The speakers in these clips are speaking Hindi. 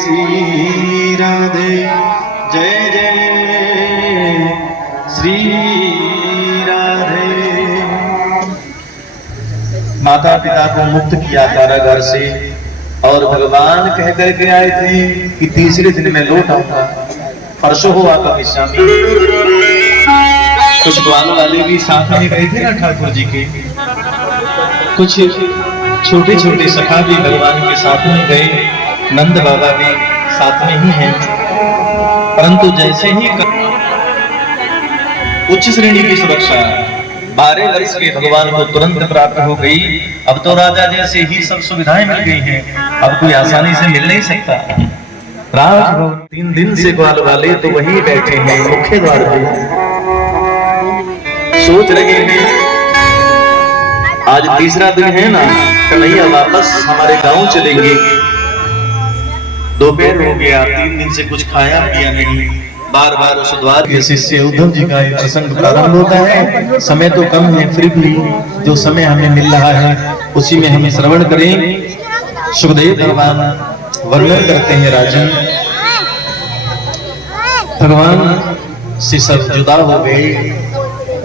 श्री राधे जय जय श्री राधे। माता पिता को मुक्त किया कारागार से और भगवान कह करके आए थे कि तीसरे दिन में लौट आऊंगा, परसों हो आगमिष्यामि। कुछ ग्वाल वाले भी साथ में गए थे ना ठाकुर जी के, कुछ छोटे छोटे सखा भी भगवान के साथ में गए, नंद बाबा भी साथ में ही हैं। परंतु जैसे ही उच्च श्रेणी की सुरक्षा 12 वर्ष के भगवान को तुरंत प्राप्त हो गई। अब तो राजा जैसे ही सब सुविधाएं मिल गई हैं, अब कोई आसानी से मिल नहीं सकता। राजभवन 3 दिन से ग्वाल वाले तो वही बैठे हैं मुख्य द्वार पे, सोच रहे हैं आज तीसरा दिन है ना, कन्हैया वापस हमारे गांव चलेंगे। दोपहर हो गया, 3 दिन से कुछ खाया पिया नहीं। बार बार उस द्वार के शिष्य उद्धव जी का प्रसंग प्रारंभ होता है। समय तो कम है, फिर भी जो समय हमें मिल रहा है उसी में हमें श्रवण करें। सुखदेव भगवान वर्णन करते हैं, राजन भगवान से सब जुदा हो गए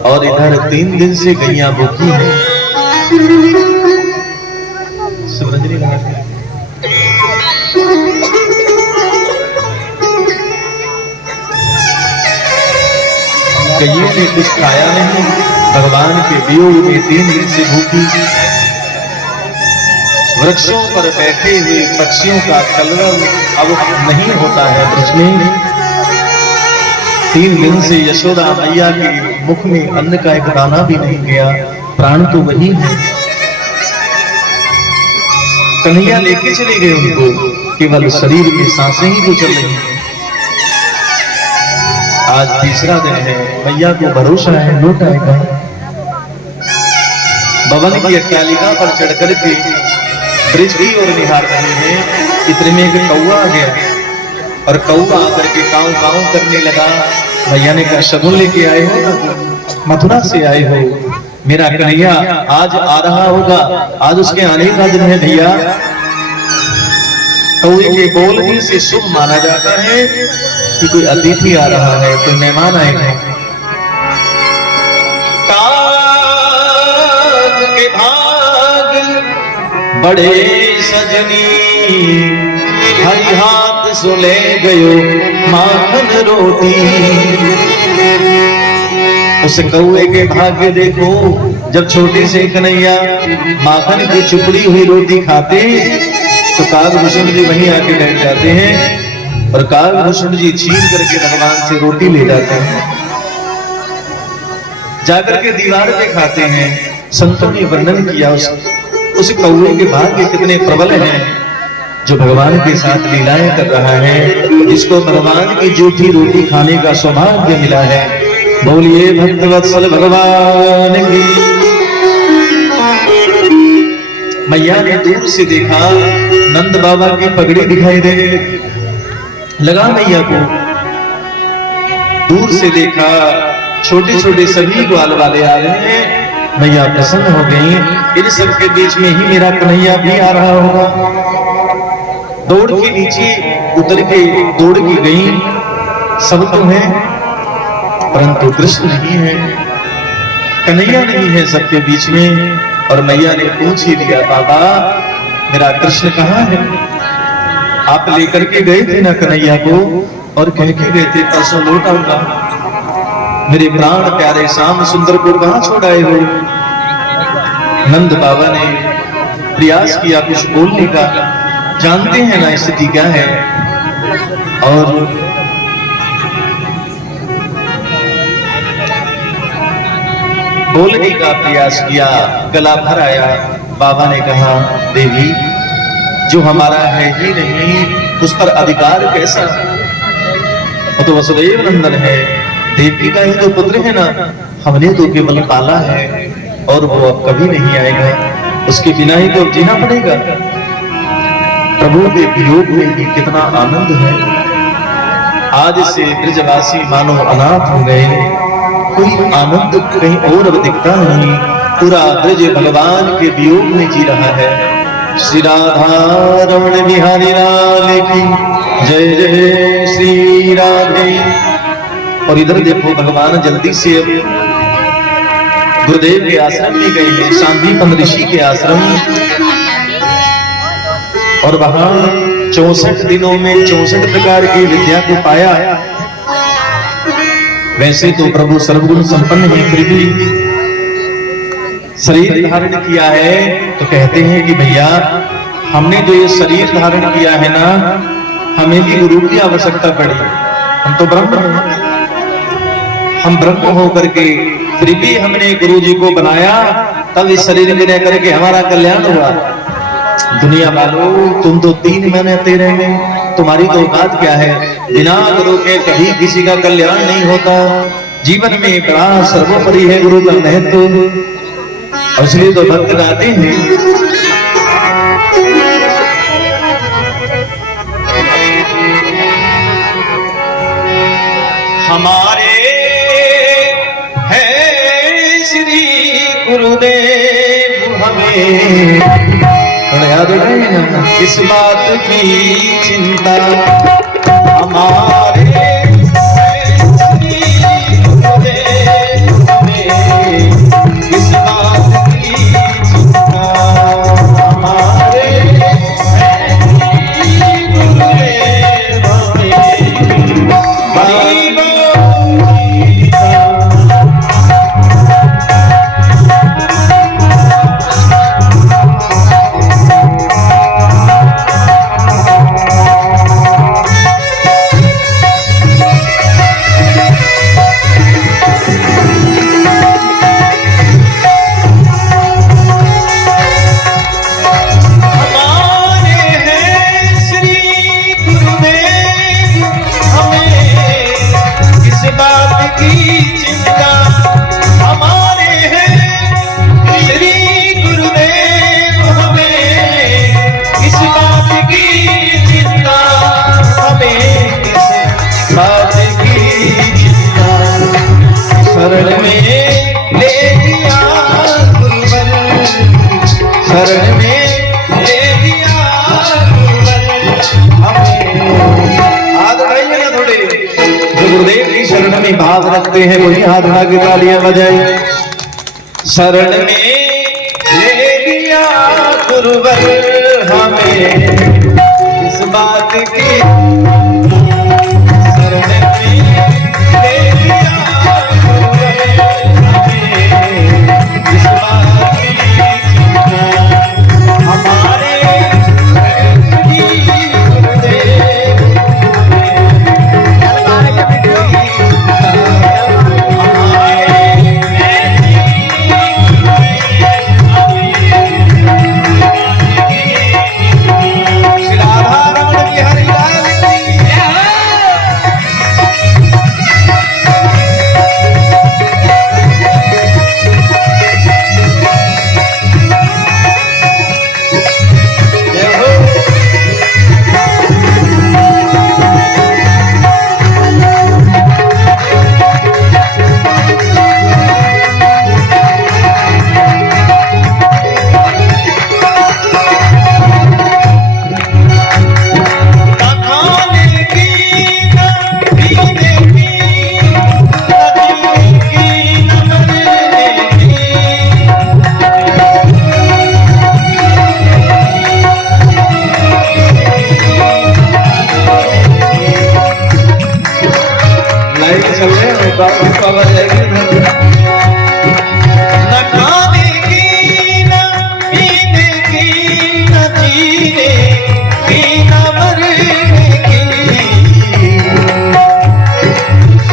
और इधर 3 दिन से गैया भूखी है। गैया ने कुछ खाया नहीं, भगवान के वियोग में 3 दिन से भूखी। वृक्षों पर बैठे हुए पक्षियों का कलरव अब नहीं होता है ब्रज में। 3 दिन से यशोदा मैया के मुख में अन्न का एक दाना भी नहीं गया। प्राण तो वही है, कन्हैया लेके चले गए उनको, केवल शरीर में सांसें ही तो चल रही हैं। आज तीसरा दिन है, मैया को भरोसा है लौट आएगा। भवन की अट्टालिका पर चढ़ करके ब्रिज की ओर निहार रहे हैं। इतने में एक कौवा आ गया और कौवा आकर के काऊ काऊ करने लगा। भैया ने कहा शगुन लेके आए हो, मथुरा से आए हो, मेरा कन्हैया आज आ रहा होगा, आज उसके आने का दिन है भैया। कौवे के बोलने से शुभ माना जाता है कि कोई अतिथि आ रहा है, कोई मेहमान आएगा। काग के भाग बड़े सजनी, हरि हाथ सुले गयो माखन रोटी। उस कौवे के भाग्य देखो, जब छोटे से कन्हैया माखन की चुपड़ी हुई रोटी खाते तो कागभूषण जी वहीं आके बैठ जाते हैं और कागभूषण जी छीन करके भगवान से रोटी ले जाते हैं, जाकर के दीवार पे खाते हैं। संतों ने वर्णन किया उस कौवे के भाग्य कितने प्रबल हैं, जो भगवान के साथ लीलाएं कर रहा है, जिसको भगवान की जूठी रोटी खाने का सौभाग्य मिला है। बोलिए भक्तवत्सल भगवान की। मैया ने दूर से देखा, नंद बाबा की पगड़ी दिखाई देने लगा। मैया को दूर से देखा, छोटे छोटे सभी ग्वाल वाले आ रहे हैं। मैया प्रसन्न हो गई, इन सब के बीच में ही मेरा कन्हैया भी आ रहा होगा। दौड़ के नीचे उतर के दौड़ की गई, सब तो है परंतु कृष्ण नहीं है, कन्हैया नहीं है सबके बीच में। और मैया ने पूछ ही लिया, बाबा मेरा कृष्ण कहाँ है? आप लेकर के गए थे ना कन्हैया को, और कह के गए थे परसों लौट आऊंगा। मेरे प्राण प्यारे श्याम सुंदर को कहाँ छोड़ आए हो? नंद बाबा ने प्रयास किया कुछ बोलने का, जानते हैं ना स्थिति क्या है, और बोलने का प्रयास किया, गला भर आया। बाबा ने कहा, देवी जो हमारा है ही नहीं उस पर अधिकार कैसा? वो तो वसुदेव नंदन है, देवी का ही तो पुत्र है ना, हमने तो केवल पाला है और वो अब कभी नहीं आएगा, उसके बिना ही तो जीना पड़ेगा। प्रभु के वियोग में भी कितना आनंद है। आज से ब्रजवासी मानो अनाथ हो गए, कोई आनंद कहीं और अब दिखता नहीं। पूरा ब्रज भगवान के वियोग में जी रहा है। श्री राधा रमण बिहारी लाल की। जय जय श्री राधे। और इधर देखो भगवान जल्दी से गुरुदेव के आश्रम में गए हैं, शांतिपन ऋषि के आश्रम। और वहां 64 दिनों में 64 प्रकार की विद्या को पाया। वैसे तो प्रभु सर्वगुण संपन्न है, फिर भी शरीर धारण किया है तो कहते हैं कि भैया हमने जो ये शरीर धारण किया है ना, हमें भी गुरु की आवश्यकता पड़ी। हम तो ब्रह्म हैं, हम ब्रह्म होकर के फिर भी हमने गुरु जी को बनाया, तब इस शरीर में रह करके हमारा कल्याण हुआ। दुनिया वालों, तुम तो 3 महीने तेरे में, तुम्हारी तो बात क्या है? बिना गुरु के कभी किसी का कल्याण नहीं होता। जीवन में बड़ा सर्वोपरि है गुरु का महत्व। और इसलिए तो भक्त गाते हैं, हमारे है श्री गुरुदेव हमें याद रहे इस बात की चिंता। हमारे श्री गुरुदेव हमें इस बात की चिंता। हमारे श्री गुरुदेव हमें शरण में ले लिया गुरुवर, शरण में ले लिया गुरुवर हमें। हाथ उठाइए ना थोड़े, जो गुरुदेव की शरण में भाव रखते हैं वही हाथ उठा के तालियां बजाएं। शरण में ले लिया गुरुवर हमें इस बात की, शरण में ले लिया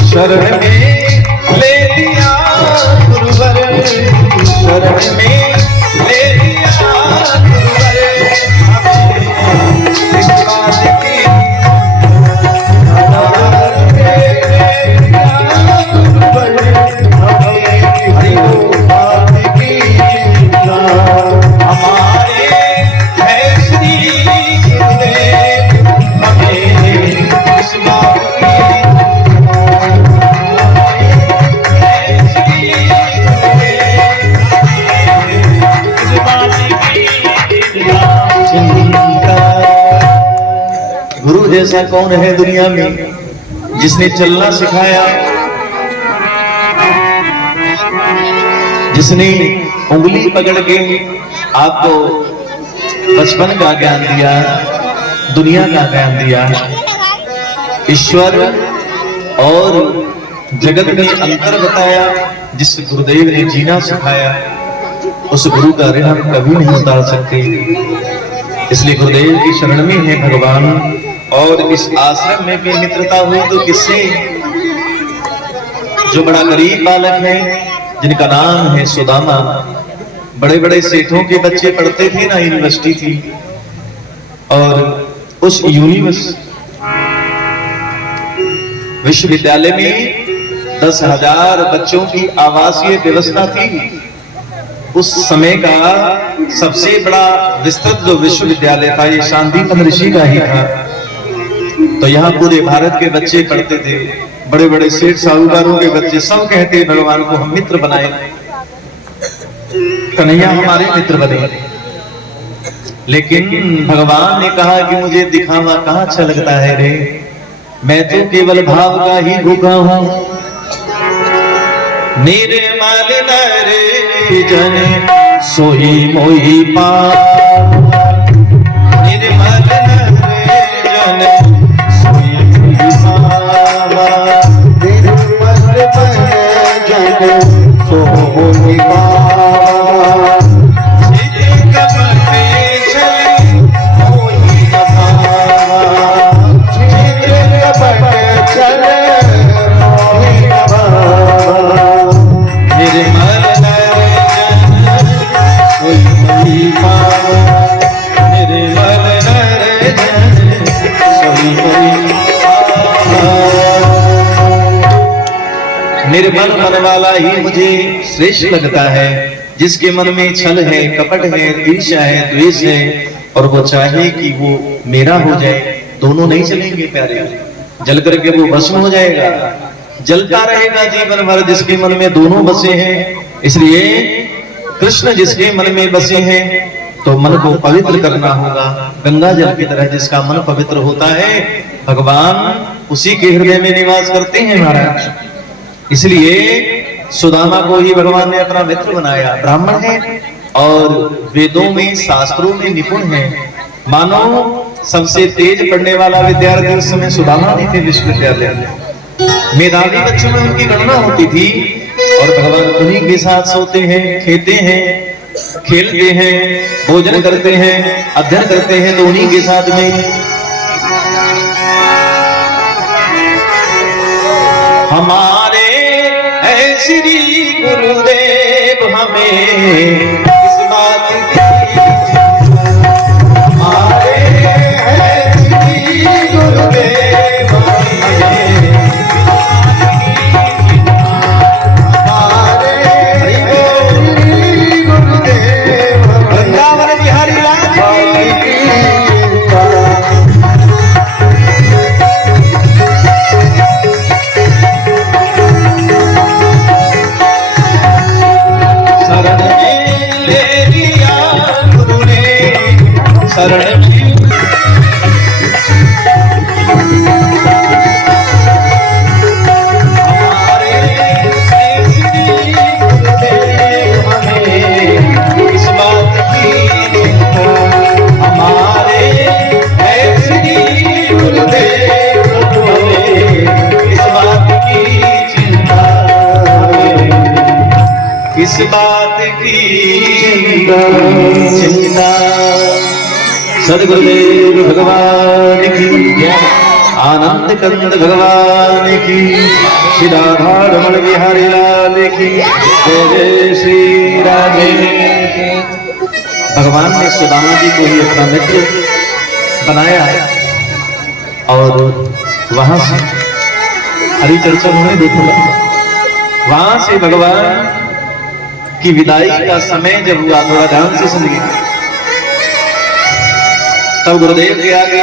शरण में ले लिया गुरुवर, शरण में ले लिया गुरुवर हमें इस बात की, हमारे है श्री गुरुदेव हमें इस बात की। जैसा कौन है दुनिया में जिसने चलना सिखाया, जिसने उंगली पकड़ के आपको बचपन का ज्ञान दिया, दुनिया का ज्ञान दिया। ईश्वर और जगत में अंतर बताया, जिस गुरुदेव ने जीना सिखाया, उस गुरु का ऋण हम कभी नहीं उतार सकते। इसलिए गुरुदेव की शरण में है भगवान। और इस आश्रम में भी मित्रता हुई तो किससे? जो बड़ा गरीब बालक है, जिनका नाम है सुदामा। बड़े बड़े सेठों के बच्चे पढ़ते थे ना, यूनिवर्सिटी थी, और उस विश्वविद्यालय में 10,000 बच्चों की आवासीय व्यवस्था थी। उस समय का सबसे बड़ा विस्तृत जो विश्वविद्यालय था, ये शांतिपन ऋषि का ही था। तो यहाँ पूरे भारत के बच्चे पढ़ते थे, बड़े बड़े सेठ साहूकारों के बच्चे सब कहते भगवान को हम मित्र बनाए, कन्हैया हमारे मित्र बने। लेकिन भगवान ने कहा कि मुझे दिखावा कहाँ अच्छा लगता है रे, मैं तो केवल भाव का ही भूखा हूं। निर्मल नर जन सोई मोही पावा, निर्मल नर जन सोई मोही पावा, निर्मल जन सोई मोही पावा। निर्मल मन वाला ही मुझे श्रेष्ठ लगता है, जिसके मन में छल है, कपट है, ईर्ष्या है, द्वेष है, और वो चाहे कि वो मेरा हो जाए, दोनों नहीं चलेंगे प्यारे। जल करके वो भस्म हो जाएगा, जलता रहेगा जीवन भर जिसके मन में दोनों बसे हैं। इसलिए कृष्ण जिसके मन में बसे हैं तो मन को पवित्र करना होगा। गंगा जल की तरह जिसका मन पवित्र होता है, भगवान उसी के हृदय में निवास करते हैं महाराज। इसलिए सुदामा को ही भगवान ने अपना मित्र बनाया। ब्राह्मण है और वेदों में शास्त्रों में निपुण है। मानो सबसे तेज पढ़ने वाला विद्यार्थी उस समय सुदामा ही थे। विश्वविद्यालय में मेधावी बच्चों में उनकी गणना होती थी, और भगवान उन्हीं के साथ सोते हैं, खेते हैं, खेलते हैं, भोजन करते हैं, अध्ययन करते हैं, तो उन्हीं के साथ में। हमारे श्री गुरुदेव हमें इस बात की, हमारे श्री गुरुदेव हमें, हमारे श्री गुरुदेव वृंदावन बिहारी लाल की। शरण हमारे इस बात की, हमारे गुरुदेव इस बात की चिंता, इस बात की चिंता। सदगुरुदेव भगवान की जय, आनंद कंद भगवान की, श्री राधा रमण बिहारी लाल की जय, जय श्री राधे। भगवान ने सुदामा जी को ही अपना मित्र बनाया, और वहां से हरि चर्चा उन्होंने देखा। वहां से भगवान की विदाई का समय जब हुआ, थोड़ा ध्यान से सुनिए, तब गुरुदेव के आगे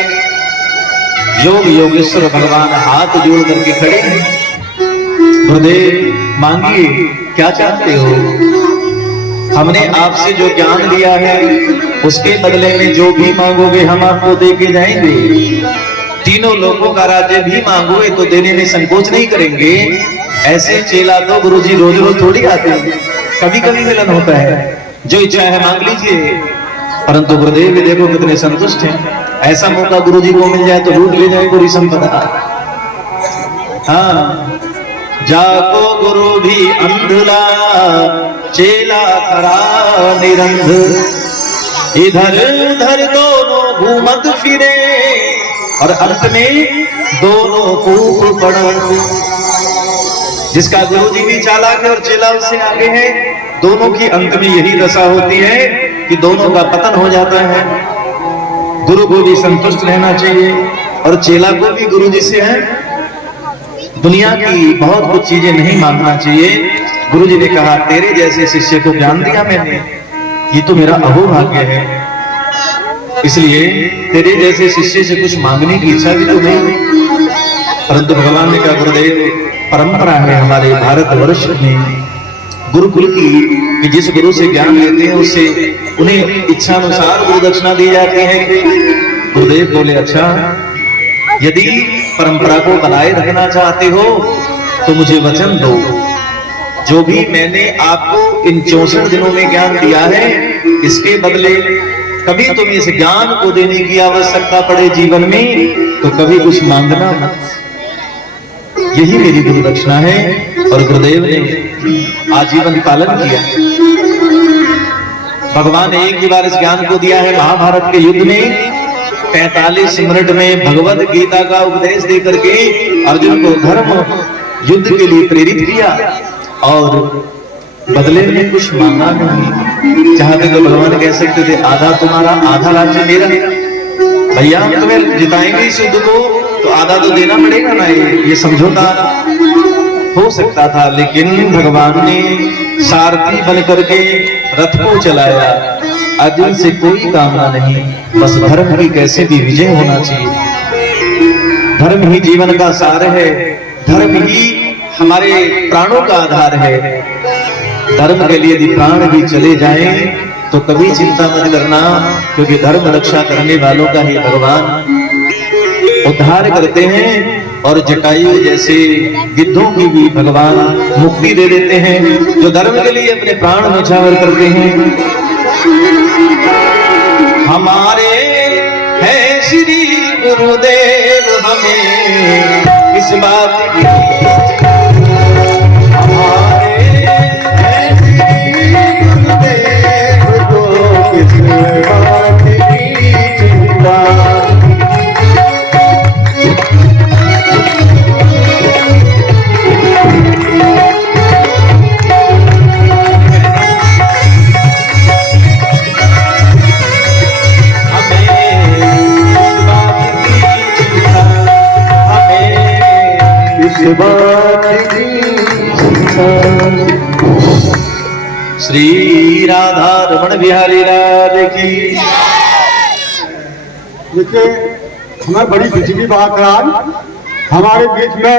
योग योगेश्वर भगवान हाथ जोड़ करके खड़े हैं। गुरुदेव मांगिए, क्या चाहते हो? हमने आपसे जो ज्ञान लिया है उसके बदले में जो भी मांगोगे हम आपको दे के जाएंगे। तीनों लोगों का राज्य भी मांगोगे तो देने में संकोच नहीं करेंगे। ऐसे चेला तो गुरुजी रोज रोज थोड़ी आते हैं, कभी कभी मिलन होता है। जो इच्छा है मांग लीजिए। परंतु गुरुदेव भी देखो कितने संतुष्ट हैं। ऐसा मौका गुरुजी को मिल जाए तो लूट ले जाए पूरी संपदा। हाँ, जाको गुरु भी अंधला चेला खरा निरंध, इधर उधर दोनों घूमत फिरे और अंत में दोनों कूप पड़। जिसका गुरुजी भी चालाक है और चेला उससे आगे है, दोनों की अंत में यही दशा होती है कि दोनों का पतन हो जाता है। गुरु को भी संतुष्ट रहना चाहिए और चेला को भी गुरुजी से है दुनिया की बहुत कुछ चीजें नहीं मांगना चाहिए। गुरुजी ने कहा तेरे जैसे शिष्य को ज्ञान दिया मैंने, ये तो मेरा अहोभाग्य है, इसलिए तेरे जैसे शिष्य से कुछ मांगने की इच्छा भी तो नहीं। परंतु भगवान ने कहा गुरुदेव परंपरा है हमारे भारतवर्ष में गुरुकुल की कि जिस गुरु से ज्ञान लेते हैं उससे उन्हें इच्छा अनुसार गुरु दक्षिणा दी जाती है। गुरुदेव बोले अच्छा, यदि परंपरा को बनाए रखना चाहते हो तो मुझे वचन दो, जो भी मैंने आपको इन 64 दिनों में ज्ञान दिया है इसके बदले कभी तुम्हें इस ज्ञान को देने की आवश्यकता पड़े जीवन में तो कभी कुछ मांगना मत। यही मेरी गुरु दक्षिणा है। और गुरुदेव ने आजीवन पालन किया। भगवान ने एक ही बार इस ज्ञान को दिया है। महाभारत के युद्ध में 45 मिनट में भगवद गीता का उपदेश देकर के अर्जुन को धर्म युद्ध के लिए प्रेरित किया और बदले में कुछ मांगा नहीं। चाहते तो भगवान कह सकते थे आधा तुम्हारा आधा राज्य मेरा। भैया हम तुम्हें जिताएंगे इस युद्ध को तो आधा तो देना पड़ेगा ना। ये समझौता हो सकता था, लेकिन भगवान ने सारथी बन करके रथ को चलाया। अर्जुन से कोई कामना नहीं, बस धर्म की कैसे भी विजय होना चाहिए। धर्म ही जीवन का सार है, धर्म ही हमारे प्राणों का आधार है। धर्म के लिए यदि प्राण भी चले जाएं तो कभी चिंता मत करना, क्योंकि धर्म रक्षा करने वालों का ही भगवान उद्धार करते हैं। और जटायु जैसे गिद्धों की भी भगवान मुक्ति दे देते हैं जो धर्म के लिए अपने प्राण न्यौछावर करते हैं। हमारे है श्री गुरुदेव हमें इस बात की, हमारे है श्री गुरुदेव को किस बात की चिंता। श्री राधा रमण बिहारी लाल की। देखिए हमें बड़ी खुशी की बात है, आज हमारे बीच में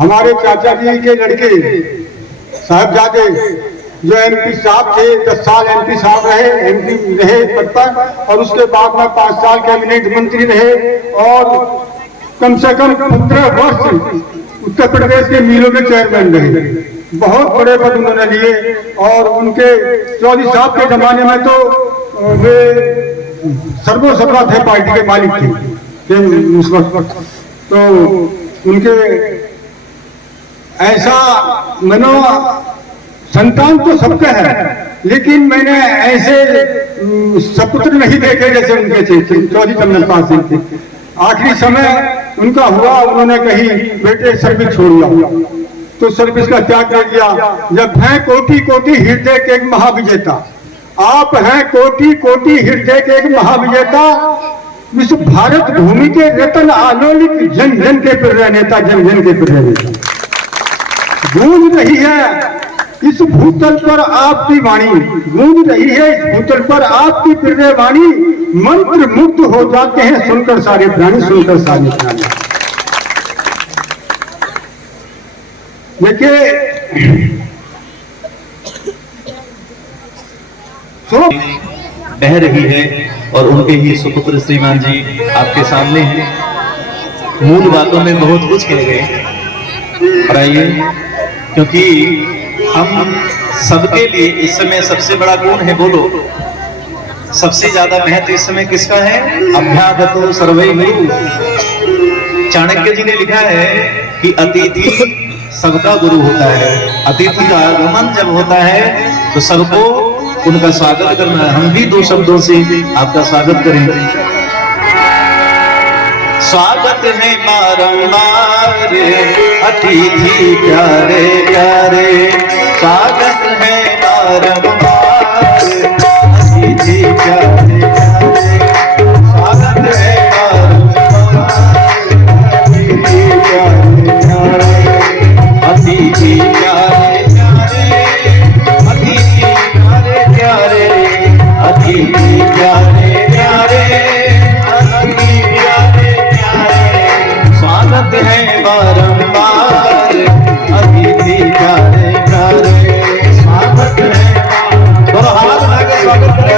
हमारे चाचा जी के लड़के साहबजादे जो एमपी साहब थे, 10 साल एमपी साहब रहे, एमपी रहे पद पर, और उसके बाद में 5 साल कैबिनेट मंत्री रहे और कम से कम 15 वर्ष उत्तर प्रदेश के मीलों में चेयरमैन रहे। बहुत बड़े पद उन्होंने लिए और उनके चौधरी साहब के जमाने में तो वे सर्वोसर्वा थे, पार्टी के मालिक थे उस वक्त। तो उनके ऐसा मनो संतान तो सबके है, लेकिन मैंने ऐसे सपुत्र नहीं देखे जैसे उनके थे चौधरी चंदन पाल सिंह थे। आखिरी समय उनका हुआ, उन्होंने कही बेटे सर्विस छोड़ दिया तो सर्विस का त्याग कर दिया। जब हैं कोटि कोटि हृदय के एक महाविजेता, आप हैं कोटि कोटि हृदय के एक महाविजेता, विश्व भारत भूमि के रतन आलोलिक, जन जन के प्रिय नेता, जन जन के प्रिय नेता। गूंज रही है इस भूतल पर आपकी वाणी, गूंज रही है इस भूतल पर आपकी प्रिय वाणी, मंत्र मुग्ध हो जाते हैं सुनकर सारे प्राणी, सुनकर सारे प्राणी। देखिए बह रही है और उनके ही सुपुत्र श्रीमान जी आपके सामने हैं। मूल बातों में बहुत कुछ कह गए। और आइए, क्योंकि हम सबके लिए इस समय सबसे बड़ा कौन है, बोलो? सबसे ज्यादा महत्व इस समय किसका है? अभ्यागतो सर्वै गुरु। चाणक्य जी ने लिखा है कि अतिथि सबका गुरु होता है। अतिथि का आगमन जब होता है तो सबको उनका स्वागत करना है। हम भी दो शब्दों से आपका स्वागत करेंगे। स्वागत है बारंबार अतिथि प्यारे प्यारे, स्वागत है बारंबार अतिथि प्यारे प्यारे, स्वागत है बारंबार अतिथि प्यारे प्यारे, अतिथि प्यारे प्यारे, अतिथि प्यारे प्यारे, अतिथि प्यारे प्यारे, अतिथि प्यारे प्यारे, स्वागत है बारंबार अतिथि प्यारे प्यारे, स्वागत है। दोनों हाथ उठाकर स्वागत करें।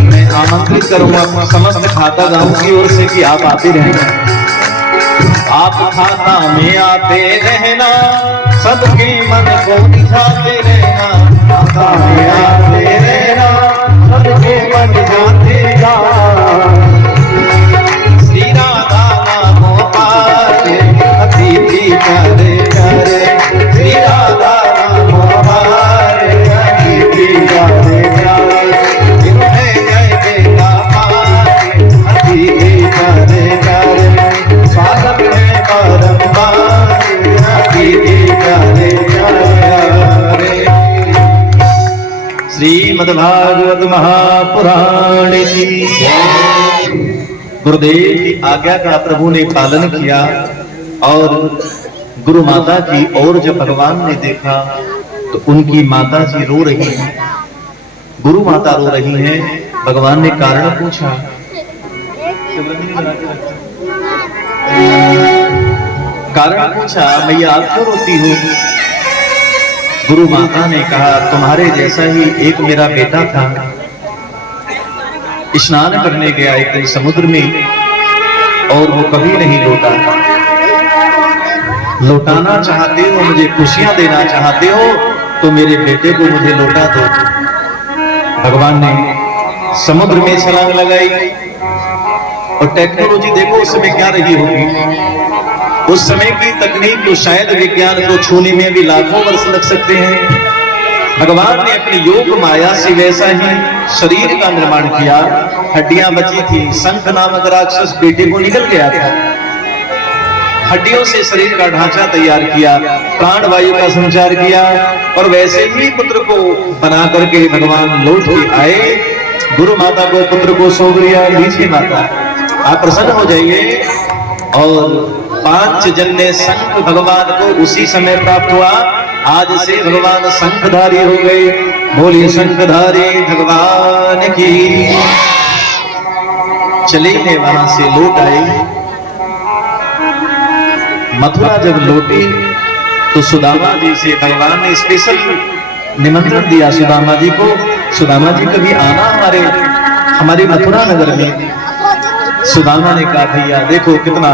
मैं आमंत्रित करूंगा समस्त खाता गांव की ओर से कि आप आते रहना, आप खाता में आते रहना, सबके मन को दिखाते रहना, खाता में आते रहना, सबके मन जाते जाना। श्री राधा नाम पारे अतिथि प्यारे प्यारे, श्री राधा नाम पारे अतिथि प्यारे प्यारे, स्वागत है बारंबार अतिथि प्यारे प्यारे। श्रीमद्भागवत महापुराण की गुरुदेव की आज्ञा का प्रभु ने पालन किया और गुरु माता की ओर जब भगवान ने देखा तो उनकी माता जी रो रही हैं, गुरु माता रो रही हैं। भगवान ने कारण पूछा, कारण पूछा, मैया आप क्यों रोती हो? गुरु माता ने कहा, तुम्हारे जैसा ही एक मेरा बेटा था, स्नान करने गया एक दिन समुद्र में और वो कभी नहीं लौटा। लौटाना चाहते हो, मुझे खुशियां देना चाहते हो तो मेरे बेटे को मुझे लौटा दो। भगवान ने समुद्र में छलांग लगाई और टेक्नोलॉजी देखो उस समय क्या रही होगी। उस समय की तकनीक तो शायद विज्ञान को छूने में भी लाखों वर्ष लग सकते हैं। भगवान ने अपनी योग माया से वैसा ही शरीर का निर्माण किया। हड्डियां बची थी, शंख नामक राक्षस बेटे को निकल गया था। हड्डियों से शरीर का ढांचा तैयार किया, प्राण वायु का संचार किया और वैसे ही पुत्र को बना करके भगवान लौट के आए। गुरु माता को पुत्र को सौंप दिया। लीजिए माता, आप प्रसन्न हो जाइए। और 5 जन्य शंख भगवान को उसी समय प्राप्त हुआ। आज से भगवान शंखधारी हो गए। बोलिए शंखधारी भगवान की। चले गए, वहां से लौट आए। मथुरा जब लौटी तो सुदामा जी से भगवान ने स्पेशल निमंत्रण दिया सुदामा जी को। सुदामा जी कभी आना हमारे मथुरा नगर में। सुदामा ने कहा, भैया देखो कितना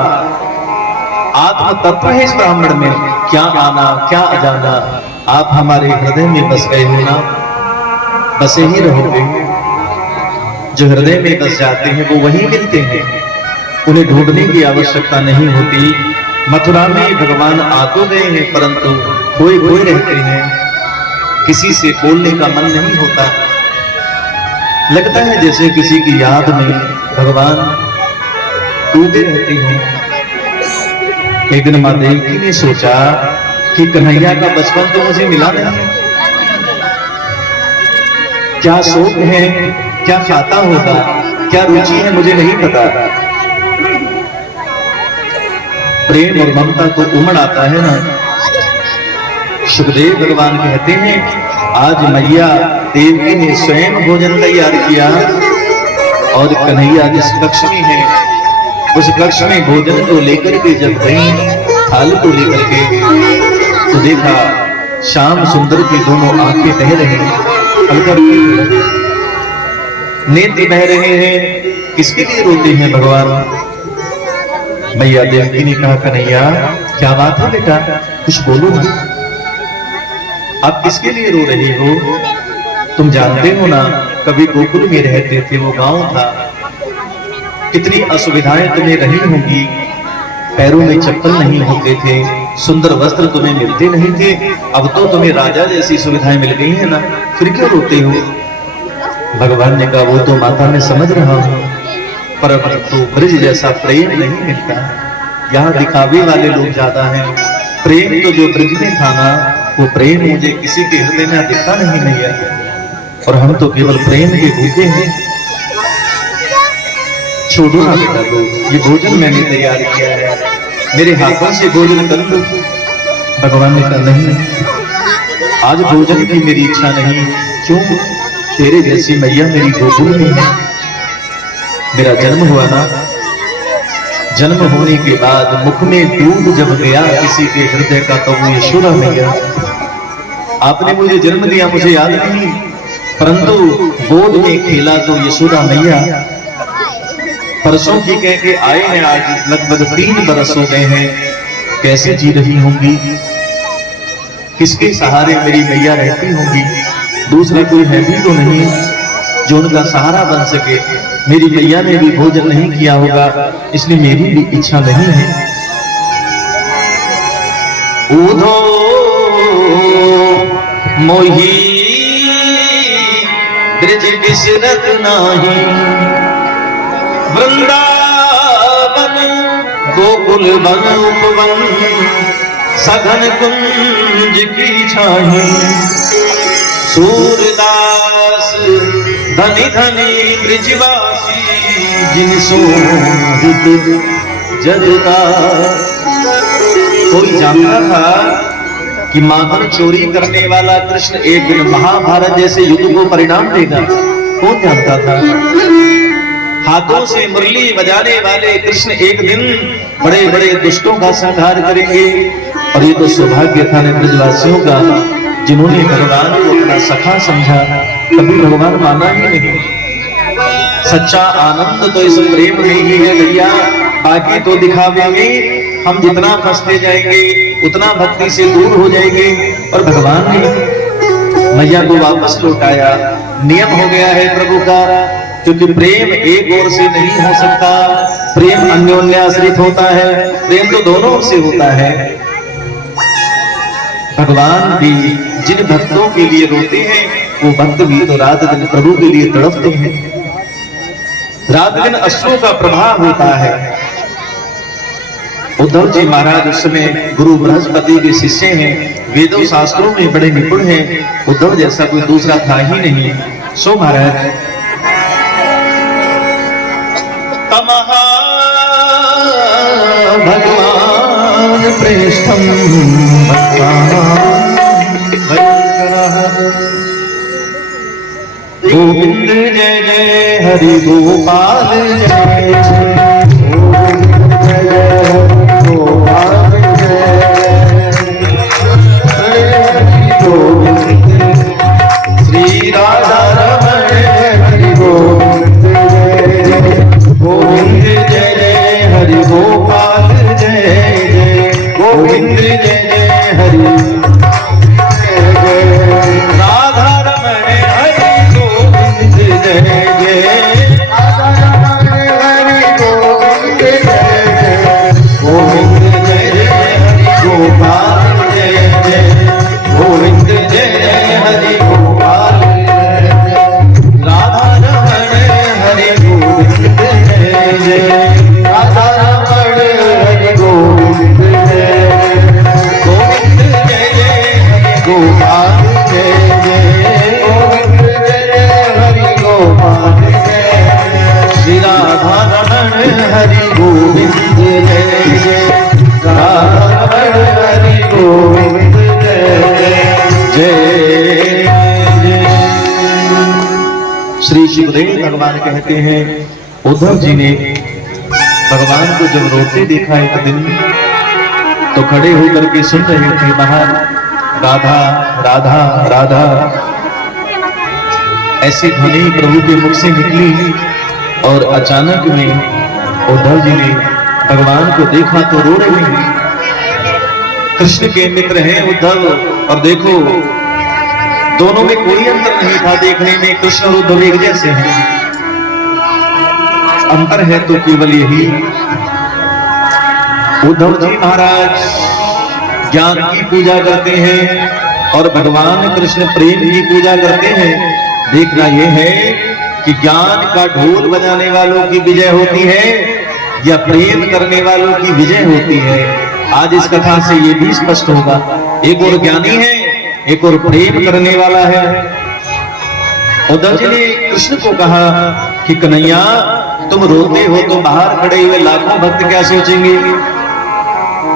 आत्म तत्व है इस ब्राह्मण में, क्या आना क्या अजाना, आप हमारे हृदय में बस गए हो ना, बसे ही रहोगे। जो हृदय में बस जाते हैं वो वही मिलते हैं, उन्हें ढूंढने की आवश्यकता नहीं होती। मथुरा में भगवान आ तो गए हैं परंतु कोई रहते हैं, किसी से बोलने का मन नहीं होता। लगता है जैसे किसी की याद में भगवान डूबे रहते हैं। एक दिन माँ देवकी ने सोचा कि कन्हैया का बचपन तो मुझे मिला नहीं, क्या शौक है, क्या खाता होगा, क्या रुचि है, मुझे नहीं पता। प्रेम और ममता तो उमड़ आता है ना। सुखदेव भगवान कहते हैं आज मैया देवकी ने स्वयं भोजन तैयार किया और कन्हैया जिस कक्ष में है उस कक्ष में भोजन को लेकर के जब गई थाल को लेकर के तो देखा श्याम सुंदर की दोनों आंखें बह रही हैं, नेत्र बह रहे हैं। किसके लिए रोते हैं भगवान? मैया देवकी ने कहा कन्हैया क्या बात है बेटा, कुछ बोलो ना, आप किसके लिए रो रही हो? तुम जानते हो ना कभी गोकुल में रहते थे, वो गांव था, कितनी असुविधाएं तुम्हें रही होंगी, पैरों में चप्पल नहीं होते थे, सुंदर वस्त्र तुम्हें मिलते नहीं थे, अब तो तुम्हें राजा जैसी सुविधाएं मिल गई है ना, फिर क्यों रोते हो? भगवान ने कहा वो तो माता मैं समझ रहा हूं, परंतु ब्रज जैसा प्रेम नहीं मिलता, यहाँ दिखावे वाले लोग ज्यादा हैं, प्रेम तो जो ब्रज में था ना वो प्रेम मुझे किसी के हृदय में दिखता नहीं है, और हम तो केवल प्रेम के भूखे हैं। छोड़ो ना बेटा, तो ये भोजन मैंने तैयार किया है, मेरे हाथों से भोजन कर लो। भगवान ने कहा नहीं, आज भोजन की मेरी इच्छा नहीं। क्यों? तेरे जैसी मैया मेरी गोकुल में है, मेरा जन्म हुआ ना, जन्म होने के बाद मुख में दूध जब गया किसी के हृदय का तो वो यशोदा मैया। आपने मुझे जन्म दिया मुझे याद नहीं, परंतु गोद में खेला तो यशोदा मैया। परसों की कह के आए हैं, आज लगभग 3 बरस हो गए हैं, कैसे जी रही होंगी, किसके सहारे मेरी मैया रहती होंगी? दूसरा कोई है भी तो नहीं जो उनका सहारा बन सके। मेरी मैया ने भी भोजन नहीं किया होगा, इसलिए मेरी भी इच्छा नहीं है। ऊधो मोही ब्रज बिसरत नाही, वृंदावन गोकुल वन उपवन, सघन कुंज की छाही, सूरदास धनी धनी ब्रिजवासी, जिन सोहित जगता। कोई जानता था कि माखन चोरी करने वाला कृष्ण एक दिन महाभारत जैसे युद्ध को परिणाम देगा? कौन जानता था? हाथों से मुरली बजाने वाले कृष्ण एक दिन बड़े बड़े दुष्टों का संहार करेंगे। और ये तो सौभाग्य था ब्रजवासियों का जिन्होंने भगवान को अपना सखा समझा, कभी भगवान माना ही नहीं। सच्चा आनंद तो इस प्रेम में ही है भैया, बाकी तो दिखावे में हम जितना फंसते जाएंगे उतना भक्ति से दूर हो जाएंगे। और भगवान ने मैया को वापस लौटाया, नियम हो गया है प्रभु का, क्योंकि प्रेम एक ओर से नहीं हो सकता, प्रेम अन्योन्याश्रित होता है, प्रेम तो दोनों ओर से होता है। भगवान भी जिन भक्तों के लिए रोते हैं वो भक्त भी तो रात दिन प्रभु के लिए तड़पते हैं, रात दिन अश्रु का प्रभाव होता है। उद्धव जी महाराज उस समय गुरु बृहस्पति के शिष्य हैं, वेदों शास्त्रों में बड़े निपुण हैं, उद्धव जैसा कोई दूसरा था ही नहीं। सो महाराज तमहा भगवान प्रेष्ठम गोविंद जय जय हरि गोपाल जय श्री राधा रमण हरि गोविंद जय जय हरि गोपाल जय जय गोविंद जय जय हरि राधा रमण हरि गोविंद जय जय राधा रमण हरि श्री शिवदेव भगवान कहते हैं, उद्धव जी ने भगवान को जब रोते देखा एक दिन, तो खड़े होकर के सुन रहे थे बाहर, राधा राधा राधा ऐसी ध्वनि प्रभु के मुख से निकली। और अचानक में उद्धव जी ने भगवान को देखा तो रो रहे हैं। कृष्ण के मित्र हैं उद्धव, और देखो दोनों में कोई अंतर नहीं था देखने में, कृष्ण और उद्धव एक जैसे हैं। अंतर है तो केवल यही, उद्धव जी महाराज ज्ञान की पूजा करते हैं और भगवान कृष्ण प्रेम की पूजा करते हैं। देखना यह है कि ज्ञान का ढोल बजाने वालों की विजय होती है या प्रेम करने वालों की विजय होती है। आज इस कथा से ये भी स्पष्ट होगा, एक और ज्ञानी है, एक और प्रेम करने वाला है। उद्धव जी ने कृष्ण को कहा कि कन्हैया तुम रोते हो तो बाहर खड़े हुए लाखों भक्त क्या सोचेंगे?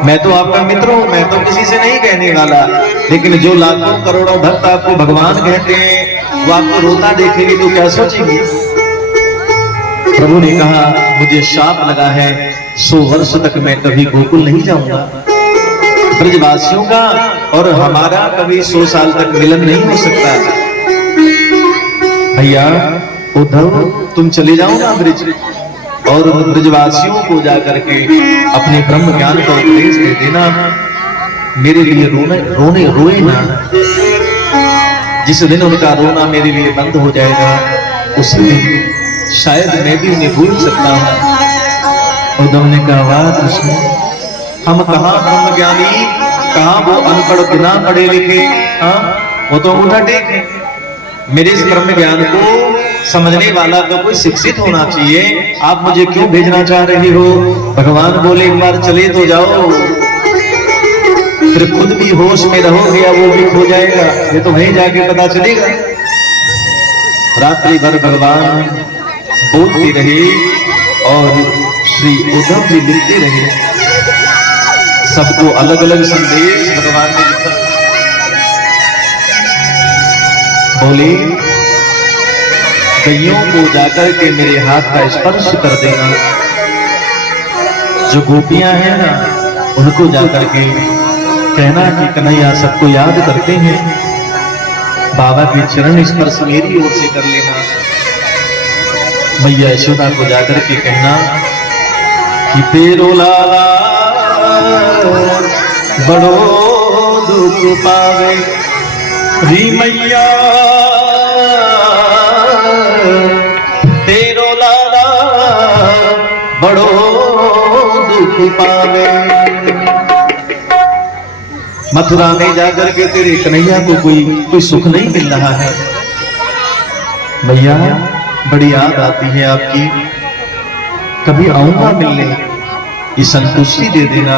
मैं तो आपका मित्र हूं, मैं तो किसी से नहीं कहने वाला, लेकिन जो लाखों करोड़ों भक्त आपको भगवान कहते हैं वो आपको रोता देखेंगे तो क्या सोचेंगे? प्रभु ने कहा, मुझे शाप लगा है, 100 वर्ष तक मैं कभी गोकुल नहीं जाऊंगा। ब्रजवासियों का और हमारा कभी 100 साल तक मिलन नहीं हो सकता। भैया उद्धव तुम चले जाओ ना ब्रज, और ब्रजवासियों को जाकर के अपने ब्रह्म ज्ञान का उपदेश दे देना। मेरे लिए रोए ना। जिस दिन उनका रोना मेरे लिए बंद हो जाएगा, उस दिन शायद मैं भी उन्हें भूल सकता हूं। उद्धव ने कहा, वाह कृष्ण, हम कहाँ ब्रह्म ज्ञानी, कहाँ वो अनपढ़ बिना पढ़े लिखे, वो तो अंगूठा टेक है। मेरे इस ब्रह्म ज्ञान को समझने वाला तो कोई शिक्षित होना चाहिए, आप मुझे क्यों भेजना चाह रही हो? भगवान बोले, एक बार चले तो जाओ, फिर खुद भी होश में रहोगे या वो भी खो जाएगा, ये तो वहीं जाके पता चलेगा। रात्रि भर भगवान बोलते रहे और श्री उद्धव जी लिखते रहे। सबको अलग अलग संदेश भगवान ने लिखा। बोले, गैयों को जाकर के मेरे हाथ का स्पर्श कर देना। जो गोपियां हैं ना, उनको जाकर के कहना कि कन्हैया सबको याद करते हैं, बाबा के चरण स्पर्श मेरी ओर से कर लेना। मैया यशोदा को जाकर के कहना कि तेरो लाला बड़ो दुख पावे, री मैया तेरो लाला बड़ो दुख पावे। मथुरा में जाकर के तेरे कन्हैया को कोई सुख नहीं मिल रहा है। भैया बड़ी याद आती है आपकी, कभी आऊंगा मिलने, ये संतुष्टि दे देना।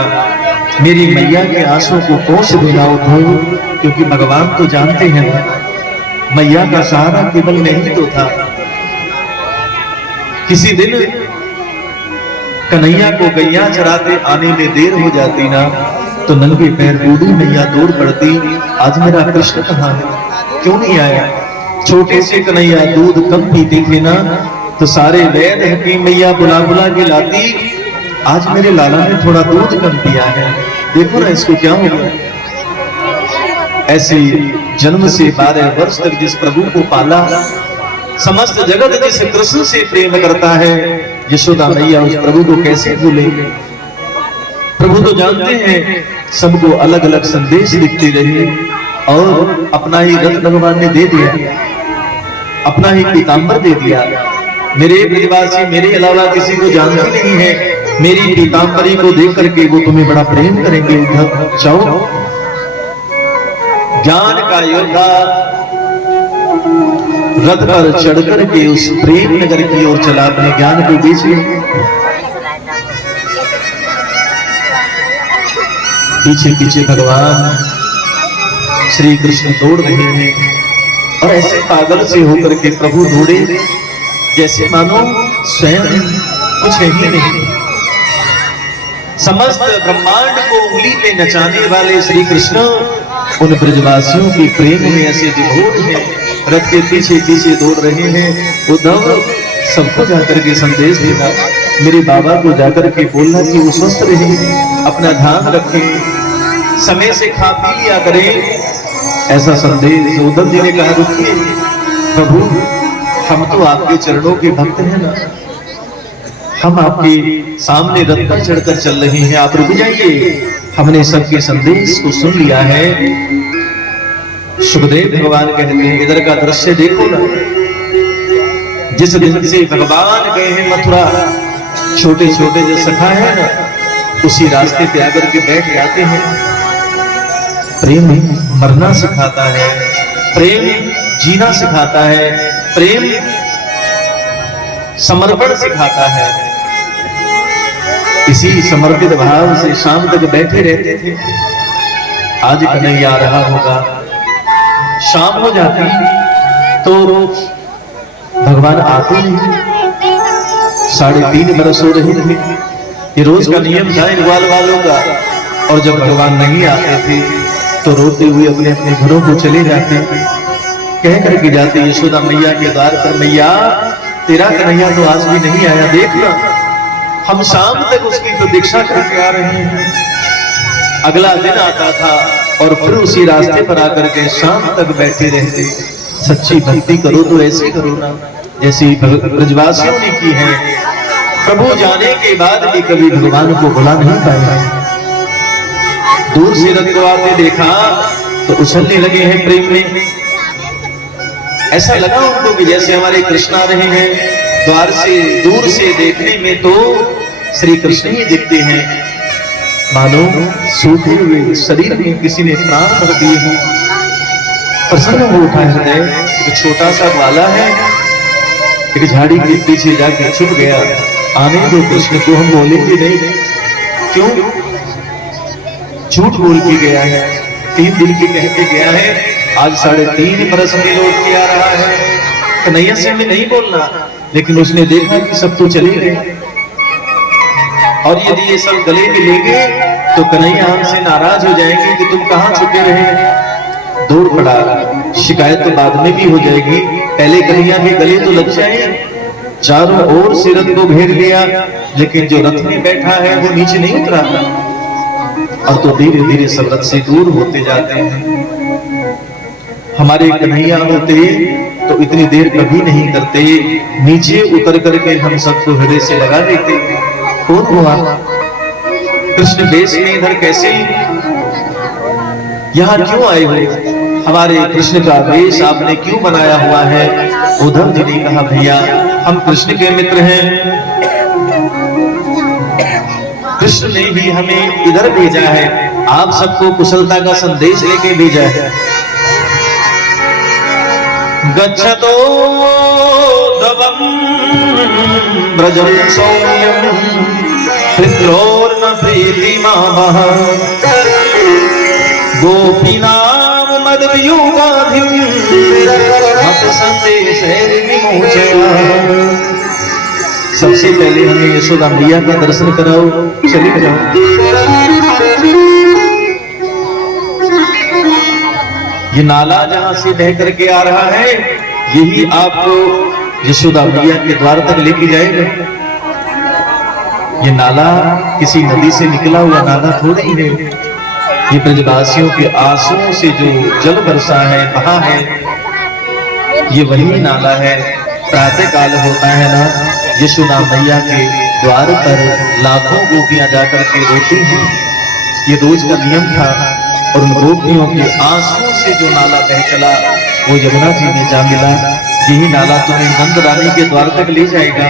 मेरी मैया के आंसू को पोंछ देना उद्धव, क्योंकि भगवान तो जानते हैं मैया का सहारा केवल नहीं तो था। किसी दिन कन्हैया को गैया चराते आने में देर हो जाती ना, तो नंगे पैर बूढ़ी मैया दौड़ पड़ती, आज मेरा कृष्ण कहाँ है, क्यों नहीं आया? छोटे से कन्हैया दूध कम पीते थे ना, तो सारे वैद्य हकीम मैया बुला बुला के लाती, आज मेरे लाला ने थोड़ा दूध कम पिया है, देखो ना इसको क्या हो गया। ऐसे जन्म से 12 वर्ष तक जिस प्रभु को पाला, समस्त जगत जिस कृष्ण से प्रेम करता है, यशोदा मैया उस प्रभु को कैसे भूलेंगे? प्रभु तो जानते हैं सबको अलग अलग संदेश लिखते रहे, और अपना ही रथ भगवान ने दे दिया, अपना ही पीतांबर दे दिया। मेरे ब्रजवासी मेरे अलावा किसी को जानते नहीं है, मेरी पीतांबरी को देख करके वो तुम्हें बड़ा प्रेम करेंगे। उद्धव जाओ, ज्ञान का योद्धा रथ पर चढ़ करके उस प्रेम नगर की ओर चला, अपने ज्ञान को बेच लिया। पीछे पीछे भगवान श्री कृष्ण दौड़ रहे हैं, और ऐसे पागल से होकर के प्रभु दौड़े जैसे मानो स्वयं कुछ है ही नहीं। समस्त ब्रह्मांड को उंगली पे नचाने वाले श्री कृष्ण उन ब्रजवासियों के प्रेम में ऐसे विभोर हैं, रथ के पीछे पीछे दौड़ रहे हैं। उद्धव सबको जाकर के संदेश देना, मेरे बाबा को जाकर के बोलना कि वो स्वस्थ रहे, अपना ध्यान रखें, समय से खा पी लिया करें, ऐसा संदेश। उद्धव जी ने कहा रुकिए प्रभु, हम तो आपके चरणों के भक्त हैं ना, हम आपके सामने रथ पर चढ़कर चल रहे हैं, आप रुक जाइए, हमने सबके संदेश को सुन लिया है। सुखदेव भगवान कहते हैं इधर का दृश्य देखो ना, जिस दिन से भगवान गए हैं मथुरा, छोटे छोटे जो सखा है ना, उसी रास्ते पे आकर के बैठ जाते हैं। प्रेम मरना सिखाता है, प्रेम जीना सिखाता है, प्रेम समर्पण सिखाता है। इसी समर्पित भाव से शाम तक बैठे रहते थे। आज कन्हैया आ रहा होगा, शाम हो जाती तो भगवान आते नहीं। 3.5 बरस हो रहे थे, ये रोज का नियम था इन ग्वाल वालों का। और जब भगवान नहीं आते थे तो रोते हुए अपने अपने घरों को चले जाते, कह करके जाते यशोदा मैया के द्वार पर, मैया तेरा कन्हैया तो आज भी नहीं आया, देखना हम शाम तक उसकी प्रतीक्षा करके आ रहे हैं। अगला दिन आता था और फिर उसी रास्ते पर आकर के शाम तक बैठे रहते। सच्ची भक्ति करो तो ऐसे करो ना जैसे ब्रजवासियों ने की है। प्रभु जाने के बाद भी कभी भगवान को बुला नहीं पाया। दूर से रथ को आते देखा तो उछलने लगे हैं प्रेम में। ऐसा लगा उनको कि जैसे हमारे कृष्ण आ रहे हैं। द्वार से दूर से देखने में तो श्री कृष्ण ही दिखते हैं, मानो सूखे हुए शरीर में किसी ने प्राण भर दिए हैं। प्रसन्न हो उठा हृदय। एक छोटा सा बाला है, एक झाड़ी के पीछे जाके छुप गया। आने दो कृष्ण को, हम बोलेंगे नहीं। क्यों? झूठ बोल के गया है, 3 दिन की कह के गया है, आज 3.5 बरस में लौट के आ रहा है। कन्हैया से हमें नहीं बोलना, लेकिन उसने देखा कि सब तो चले गए और यदि ये सब गले में लेंगे तो कन्हैया हमसे नाराज हो जाएंगे कि तुम कहां छुपे रहे। दौड़ पड़ा, शिकायत तो बाद में भी हो जाएगी, पहले कन्हैया के गले तो लग जाए। चारों ओर से रथ को घेर लिया, लेकिन जो रथ में बैठा है वो नीचे नहीं उतरा और तो धीरे धीरे सब रथ से दूर होते जाते हैं। हमारे कन्हैया होते तो इतनी देर कभी नहीं करते, नीचे उतर करके हम सबको हृदय से लगा लेते। कौन हुआ? कृष्ण वेश में इधर कैसे, यहाँ क्यों आए हुए? हमारे कृष्ण का वेश आपने क्यों बनाया हुआ है? उद्धव जी ने कहा भैया हम कृष्ण के मित्र हैं, कृष्ण ने ही हमें इधर भेजा है, आप सबको कुशलता का संदेश लेके भेजा है। गच्छतो दवम ब्रजं सौम्यं पित्रोर्न प्रीतिमावह गोपीनाम मदवियोगाधिं मत संदेशैर्विमोचया। सबसे पहले हमें यशोदा मैया का दर्शन कराओ, चले जाओ। ये नाला जहां से बह करके आ रहा है, यही आपको यशोदा मैया के द्वार तक लेके जाएगा। ये नाला किसी नदी से निकला हुआ नाला थोड़ी है, ये ब्रजवासियों के आंसुओं से जो जल बरसा है, बहा है, ये वही नाला है। प्रातः काल होता है ना, यशोदा मैया के द्वार पर लाखों गोपियां जाकर के रोती हैं। ये रोज का नियम था और उन गोपियों के आंसुओं से जो नाला बह चला वो यमुना जी में जा मिला। यही नाला तुम्हें नंद रानी के द्वार तक ले जाएगा।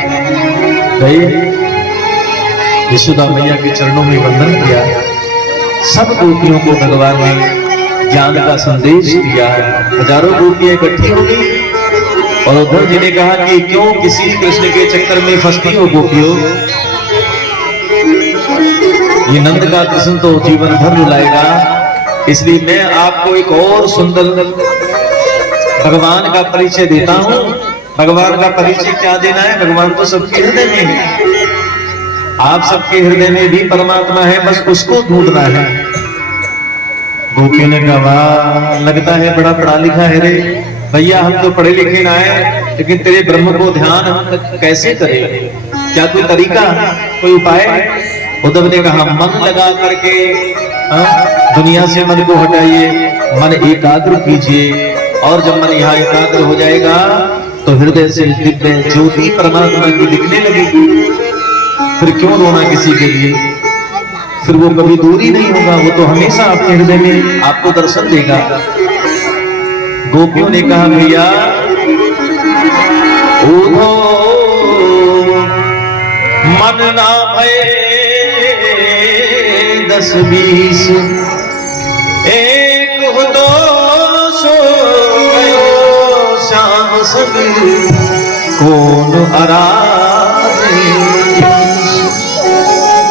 गए, यशोदा मैया के चरणों में वंदन किया। सब गोपियों को भगवान ने ज्ञान का संदेश दिया। हजारों गोपियां इकट्ठी हो गई और उद्धव जी ने कहा कि क्यों किसी कृष्ण के चक्कर में फंसती हो गोपियों, ये नंद का कृष्ण तो जीवन भर रुलाएगा। इसलिए मैं आपको एक और सुंदर भगवान का परिचय देता हूं। भगवान का परिचय क्या देना है? भगवान तो सबके हृदय में है, आप सबके हृदय में भी परमात्मा है, बस उसको ढूंढना है। गोपियों ने कहा लगता है बड़ा पढ़ा लिखा है रे, भैया हम तो पढ़े लिखे ना है, लेकिन तेरे ब्रह्म को ध्यान हम कैसे करें, क्या कोई तरीका, कोई उपाय? उद्धव ने कहा मन लगा करके दुनिया से मन को हटाइए, मन एकाग्र कीजिए, और जब मन यहाँ एकाग्र हो जाएगा तो हृदय से दिव्य ज्योति परमात्मा की दिखने लगेगी। फिर क्यों रोना किसी के लिए, फिर वो कभी दूरी नहीं होगा, वो तो हमेशा आपके हृदय में आपको दर्शन देगा। गोपियों ने कहा भैया उधो मन ना भये 10-20, एक हो दो सो गयो श्याम सब कौन आराधे।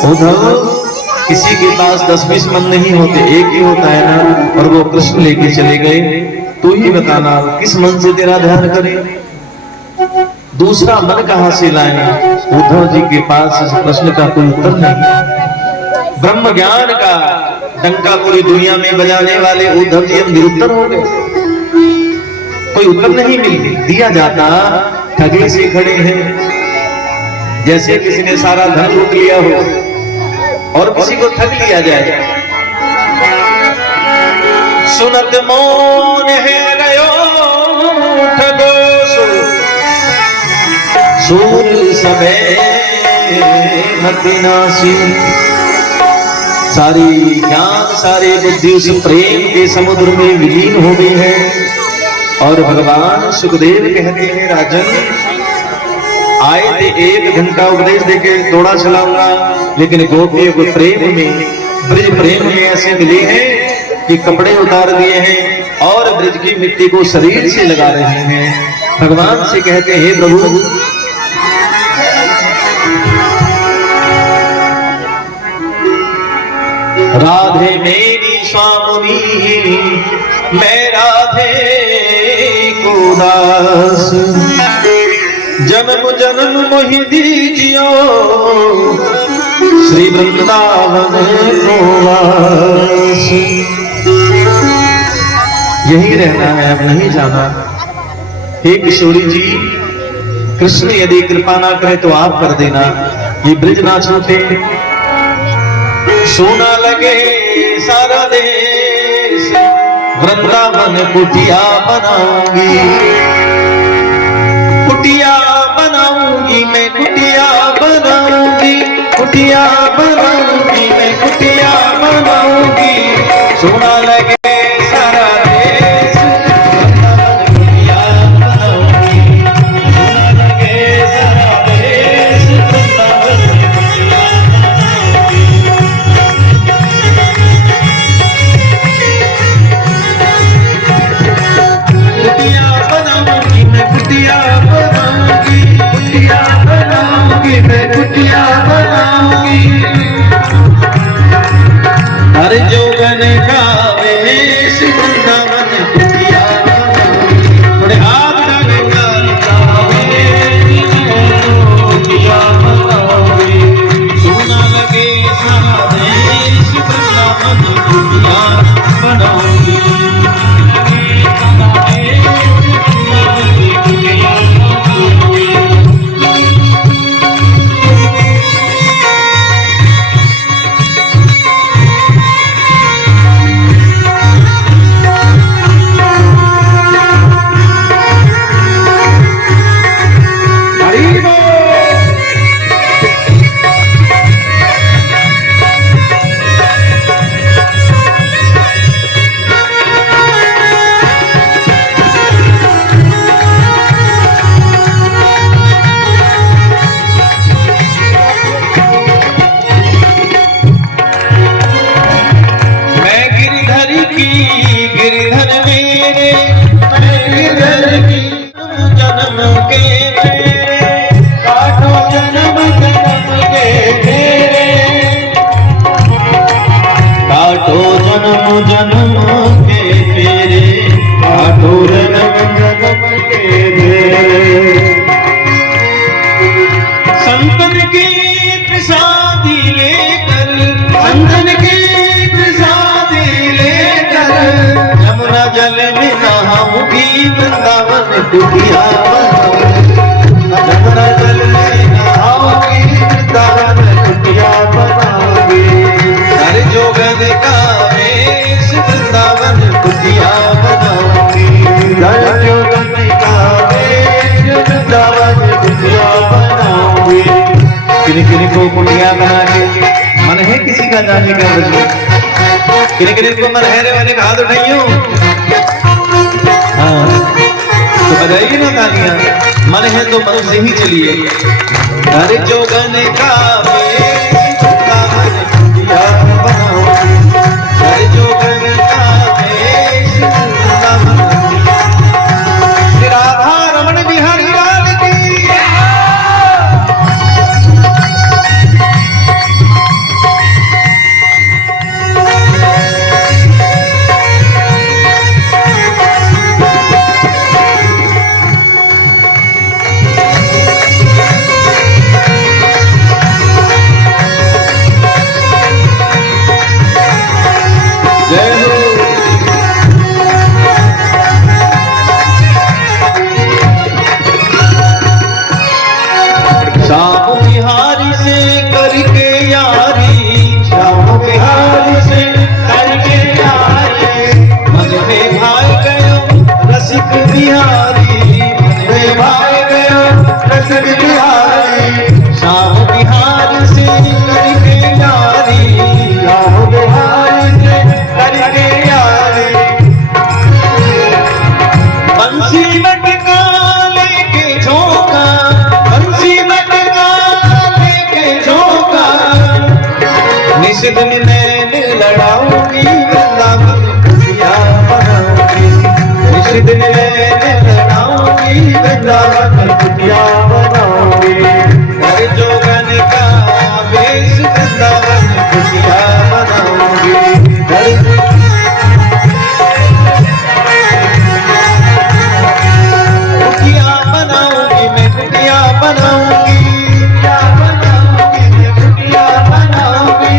उद्धव किसी के पास 10-20 मन नहीं होते, एक ही होता है ना, और वो कृष्ण लेके चले गए। तू ही बताना किस मन से तेरा ध्यान करें, दूसरा मन कहां से लाएं? उद्धव जी के पास इस प्रश्न का कोई उत्तर नहीं। ब्रह्म ज्ञान का डंका पूरी दुनिया में बजाने वाले उद्धव जी हम निरुत्तर हो गए, कोई उत्तर नहीं मिल दिया जाता। ठगे से खड़े हैं, जैसे किसी ने सारा धन लूट लिया हो और किसी को ठग लिया जाए। सुनत मौन है गयो ठगो सूर सबे मतिनासी। सारी ज्ञान सारी बुद्धि उस प्रेम के समुद्र में विलीन हो गई है। और भगवान सुखदेव कहते हैं राजन आए थे 1 घंटा उपदेश देके दौड़ा चलाऊंगा, लेकिन गोपियों को प्रेम में ब्रज प्रेम में ऐसे मिले हैं कि कपड़े उतार दिए हैं और ब्रज की मिट्टी को शरीर से लगा रहे हैं। भगवान से कहते हैं प्रभु राधे मेरी स्वामी मैं राधे को दास, जन्म जन्म मोहि दीजियो श्री वृंदावन को वास। यही रहना है, अब नहीं जाना। हे किशोरी जी, कृष्ण यदि कृपा ना करे तो आप कर देना, ये ब्रज ना छूटे। सोना लगे सारा देश वृंदावन कुटिया बनाऊंगी, कुटिया बनाऊंगी मैं, कुटिया बनाऊंगी, कुटिया बनाऊंगी मैं, कुटिया बनाऊंगी। सोना लगे सारा देश वृंदावन कुटिया बनाऊंगी, सोना लगे सारा देश वृंदावन कुटिया बनाऊंगी। कुटिया बनाऊंगी, यमुना जल में नहाऊंगी, वृंदावन कुटिया बनाऊंगी। हर जोगन का वेश वृंदावन कुटिया बनाऊंगी, हर जोगन का वेश वृंदावन कुटिया बनाऊंगी। किन किन को कुटिया बना के मन है किसी का जाने का वजह, किन किन को मन है रे मैंने हाथ उठाइयो, हाँ तो बजाइए ना तालियां, मन है तो मन से ही चलिए। हर जोगन का वेश वृंदावन कुटिया बनाऊंगी, हर जोगन का वेश वृंदावन। राधा रमण बिहारी लाल की जय हो। श्याम बिहारी से करके यारी, श्याम बिहारी से करके यारी, मन में भाई गयो रसिक बिहारी, मन में भाई गयो रसिक बिहारी। श्याम बिहारी से करके यारी, श्याम बिहारी से करके यारी। बंसी मटका लेके झोंका, बंसी मटका लेके झोंका, निश दिन नैन लड़ाऊंगी, वृंदावन कुटिया बनाऊंगी, निश दिन नैन लड़ाऊंगी, वृंदावन कुटिया बनाऊंगी। हर जोगन का वेश वृंदावन कुटिया बनाऊंगी, हर कुटिया बनाऊंगी, मैं कुटिया बनाऊंगी, कुटिया बनाऊंगी, मैं कुटिया बनाऊंगी।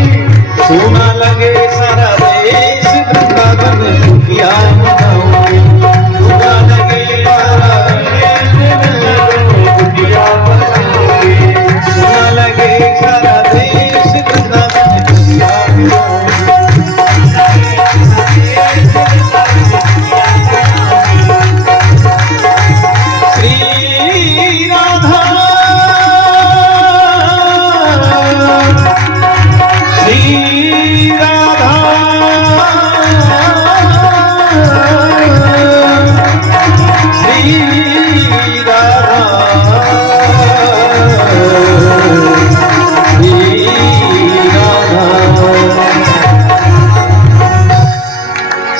सोना लगे सारा देश वृंदावन कुटिया बनाऊंगी, सोना लगे सारा देश वृंदावन कुटिया बनाऊंगी, सोना लगे सारा देश वृंदावन कुटिया बनाऊंगी। श्री राधा श्री राधा श्री राधा श्री राधा।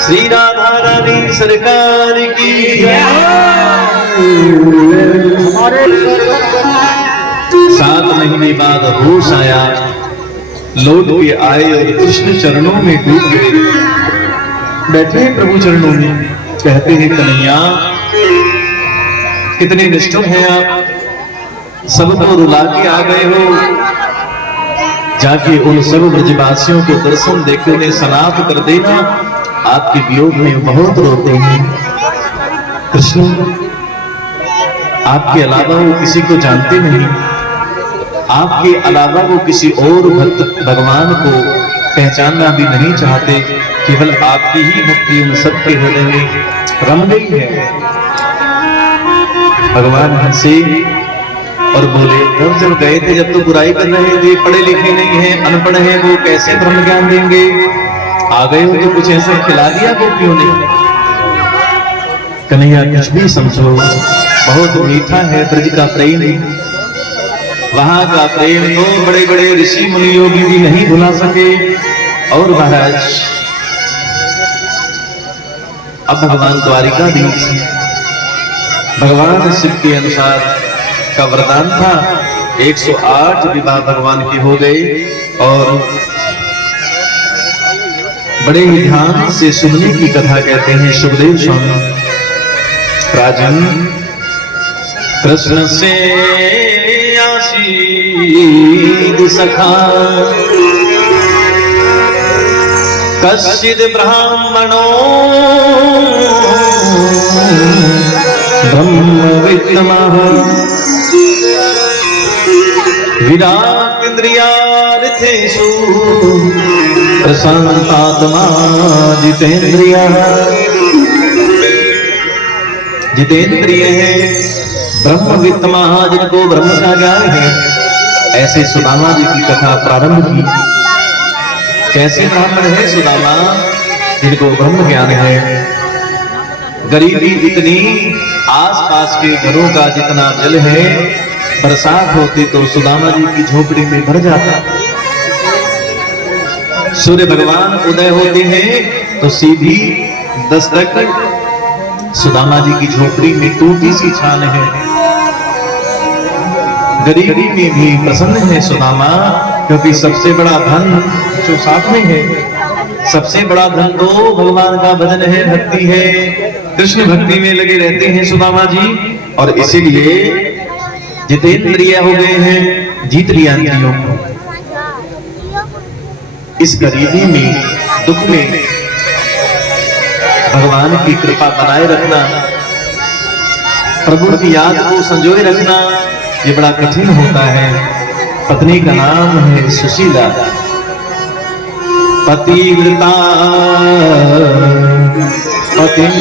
श्री राधा रानी सरकार की जय। 7 महीने बाद होश आया, लौट के आए और कृष्ण चरणों में डूब गए, बैठे प्रभु चरणों में, कहते हैं कन्हैया कितने निष्ठुर हैं आप, सबको रुला के आ गए हो, जाके उन सब ब्रजवासियों को दर्शन देके उन्हें सनाथ कर देना, आपके वियोग में बहुत रोते हैं। कृष्ण आपके अलावा वो किसी को जानते नहीं, आपके अलावा वो किसी और भक्त भगवान को पहचानना भी नहीं चाहते, केवल आपकी ही मुक्ति उन सबके हृदय में रम गई है। भगवान हंसे और बोले, जब गए थे जब तो बुराई कर रहे थे, पढ़े लिखे नहीं है, अनपढ़ है, वो कैसे ब्रह्म ज्ञान देंगे, आ गए हो तो कुछ ऐसा खिला दिया गोपियों ने। कन्हैया कुछ भी समझो, बहुत मीठा है ब्रज का प्रेम, वहां का प्रेम तो बड़े बड़े ऋषि मुनि योगी भी नहीं भुला सके। और महाराज अब भगवान द्वारिकाधीश, भगवान शिव के अनुसार का वरदान था, 108 विवाह भगवान के हो गए और बड़े ही ध्यान से सुनने की कथा कहते हैं सुखदेव स्वामी। राजन कृष्ण से आशीद सखा, कश्चिद ब्राह्मणों ब्रह्मवित्तमः विराट्न्द्रियार्थेषु प्रशान्तात्मा जितेन्द्रियः। जितेंद्रिय है, ब्रह्मवित्तमः, जिनको ब्रह्म का ज्ञान है। ऐसे सुदामा जी की कथा प्रारंभ की। कैसे ब्राह्मण है सुदामा, जिनको ब्रह्म ज्ञान है। गरीबी इतनी, आसपास के घरों का जितना जल है, बरसात होती तो सुदामा जी की झोपड़ी में भर जाता। सूर्य भगवान उदय होते हैं तो सीधी दस्तक सुदामा जी की झोपड़ी में टूटी सी छान है। गरीबी में भी प्रसन्न है सुदामा, क्योंकि सबसे बड़ा धन जो साथ में है, सबसे बड़ा धन तो भगवान का भजन है, भक्ति है। कृष्ण भक्ति में लगे रहते हैं सुदामा जी, और इसीलिए जितेंद्रिय हो गए हैं, जीत लिया इंद्रियों को। इस गरीबी में, दुख में भगवान की कृपा बनाए रखना, प्रभु की याद को संजोए रखना, ये बड़ा कठिन होता है। पत्नी का नाम है सुशीला। पतिव्रता पतिं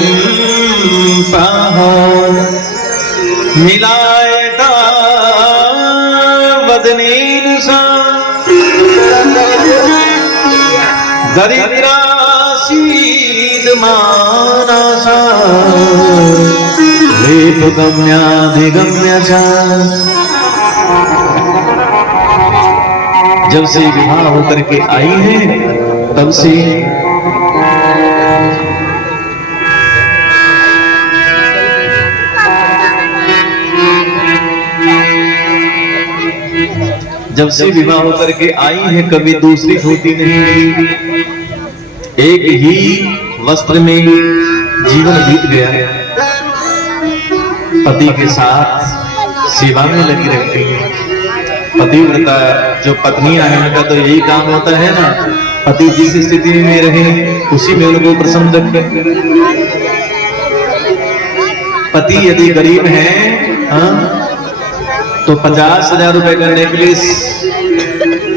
मिलाएगा वदनेन सा दरिद्रासीद मानसा लेपगम्याधिगम्य च। जब से विवाह होकर के आई है तब से विवाह होकर के आई है, कभी दूसरी धोती नहीं मिली। एक ही वस्त्र में जीवन बीत गया। पति के साथ सेवा में लगी रहती है। पतिव्रता जो पत्नियां हैं, उनका तो यही काम होता है ना, पति जिस स्थिति में रहे उसी में उनको प्रसन्न रखें। पति यदि गरीब है तो 50,000 रुपए का नेकलेस,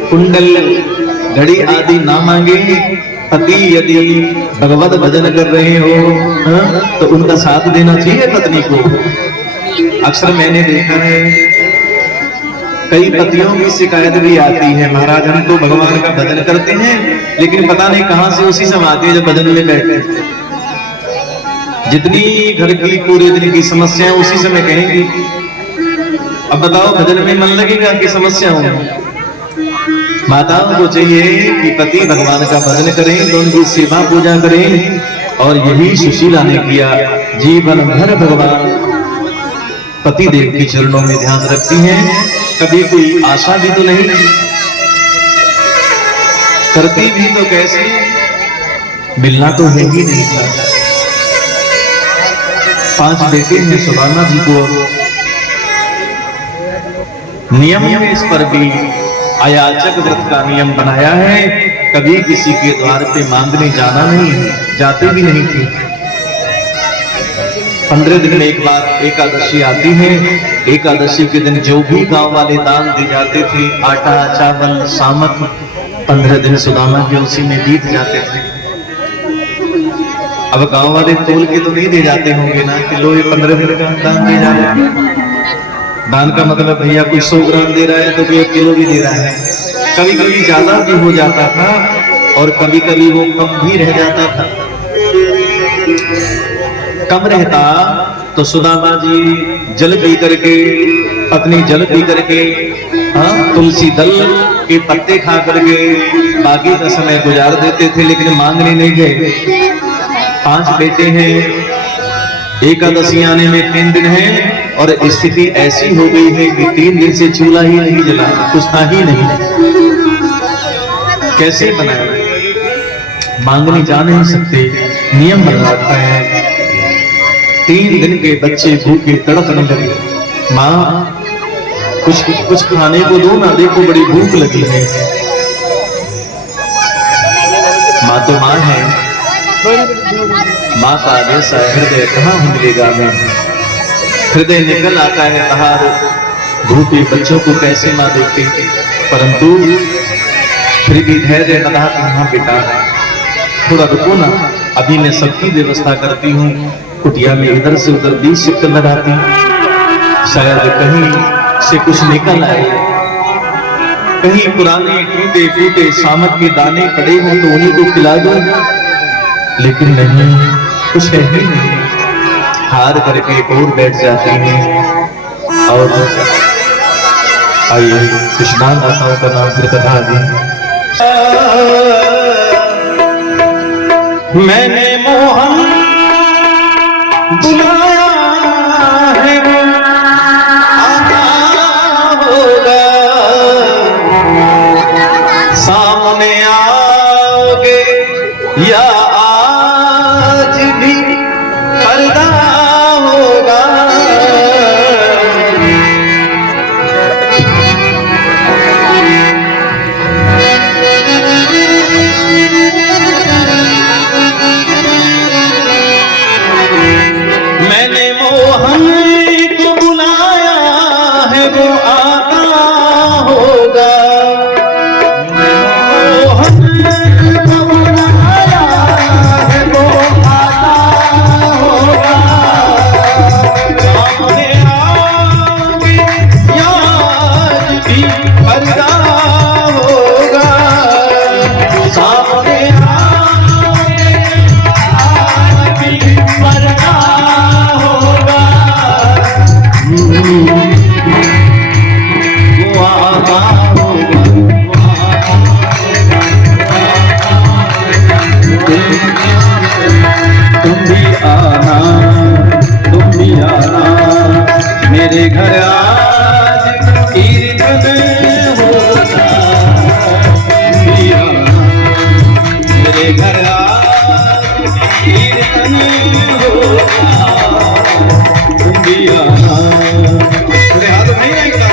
कुंडल, घड़ी आदि ना मांगे। पति यदि भगवत भजन कर रहे हो तो उनका साथ देना चाहिए पत्नी को। अक्सर मैंने देखा है, कई पतियों की शिकायत भी आती है, महाराज हम तो भगवान का भजन करते हैं लेकिन पता नहीं कहां से उसी समय आती है जब भजन में बैठे। जितनी घर की पूरे दिन की समस्याएं उसी समय कहेंगी। अब बताओ भजन में मन लगेगा कि समस्या हो? माताओं को चाहिए कि पति भगवान का भजन करें, तो उनकी सेवा पूजा करें, और यही सुशीला ने किया। जीवन भर भगवान पति देव के चरणों में ध्यान रखती हैं। कभी कोई आशा भी तो नहीं करती, भी तो कैसे, मिलना तो है ही नहीं था। 5 बेटे हैं सुदामा जी को। नियम में इस पर भी अयाचक व्रत का नियम बनाया है, कभी किसी के द्वार पे मांगने जाना नहीं है, जाते भी नहीं थे। 15 दिन में एक बार एकादशी आती है। एकादशी के दिन जो भी गांव वाले दान दे जाते थे, आटा, चावल, सामक, 15 दिन सुदामा के उसी में बीत जाते थे। अब गांव वाले तोल के तो नहीं दे जाते होंगे ना कि लो ये 15 दिन का दान दे जा रहे हैं। दान का मतलब भैया कोई 100 ग्राम दे रहा है तो कोई 1 किलो भी दे रहा है। कभी कभी ज्यादा भी हो जाता था और कभी कभी वो कम भी रह जाता था। कम रहता तो सुदामा जी जल पी करके, पत्नी जल पी करके, तुलसी दल के पत्ते खा करके बाकी का समय गुजार देते थे, लेकिन मांगने नहीं गए। 5 बेटे हैं, एकादशी आने में 3 दिन है, और स्थिति ऐसी हो गई है कि 3 दिन से चूल्हा ही नहीं जला, कुछ था ही नहीं। कैसे बनाए? मांगने जा नहीं सकते, नियम बना रखा है। 3 दिन के बच्चे भूखे तड़पने लगे। माँ कुछ खाने को दो ना, देखो बड़ी भूख लगी है। माँ तो माँ है, माँ का जैसा हृदय कहाँ मिलेगा। मैं हृदय निकल आता है बाहर, भूखे बच्चों को कैसे मां देखती, परंतु फिर भी धैर्य बना कि हाँ बेटा थोड़ा रुको ना, अभी मैं सबकी व्यवस्था करती हूँ। कुटिया में इधर से उधर 20 चक्कर लगाती, शायद कहीं से कुछ निकल आए, कहीं पुराने टूटे फूटे सामक के दाने पड़े हों तो उन्हीं को खिला दो, लेकिन नहीं, कुछ है ही नहीं। हार करके और बैठ जाती हैं। और आइए कृष्णा दाताओं का नाम फिर कथा दी। मैंने मोहन बुलाया है, आता होगा, सामने आओगे या आज भी पर्दा होगा। मैंने मोहन को बुलाया है, वो आता होगा। मोहन को बुलाया है, वो आता होगा। सामने आओगे याद भी पर्दा होगा, सामने आओगे याद भी पर्दा होगा। वो आता होगा, तुम भी आना मेरे घर आज कीर्तन होगा। तुम भी आना मेरे घर आज कीर्तन होगा। तुम भी आना। मेरे हाथ नहीं आएगा,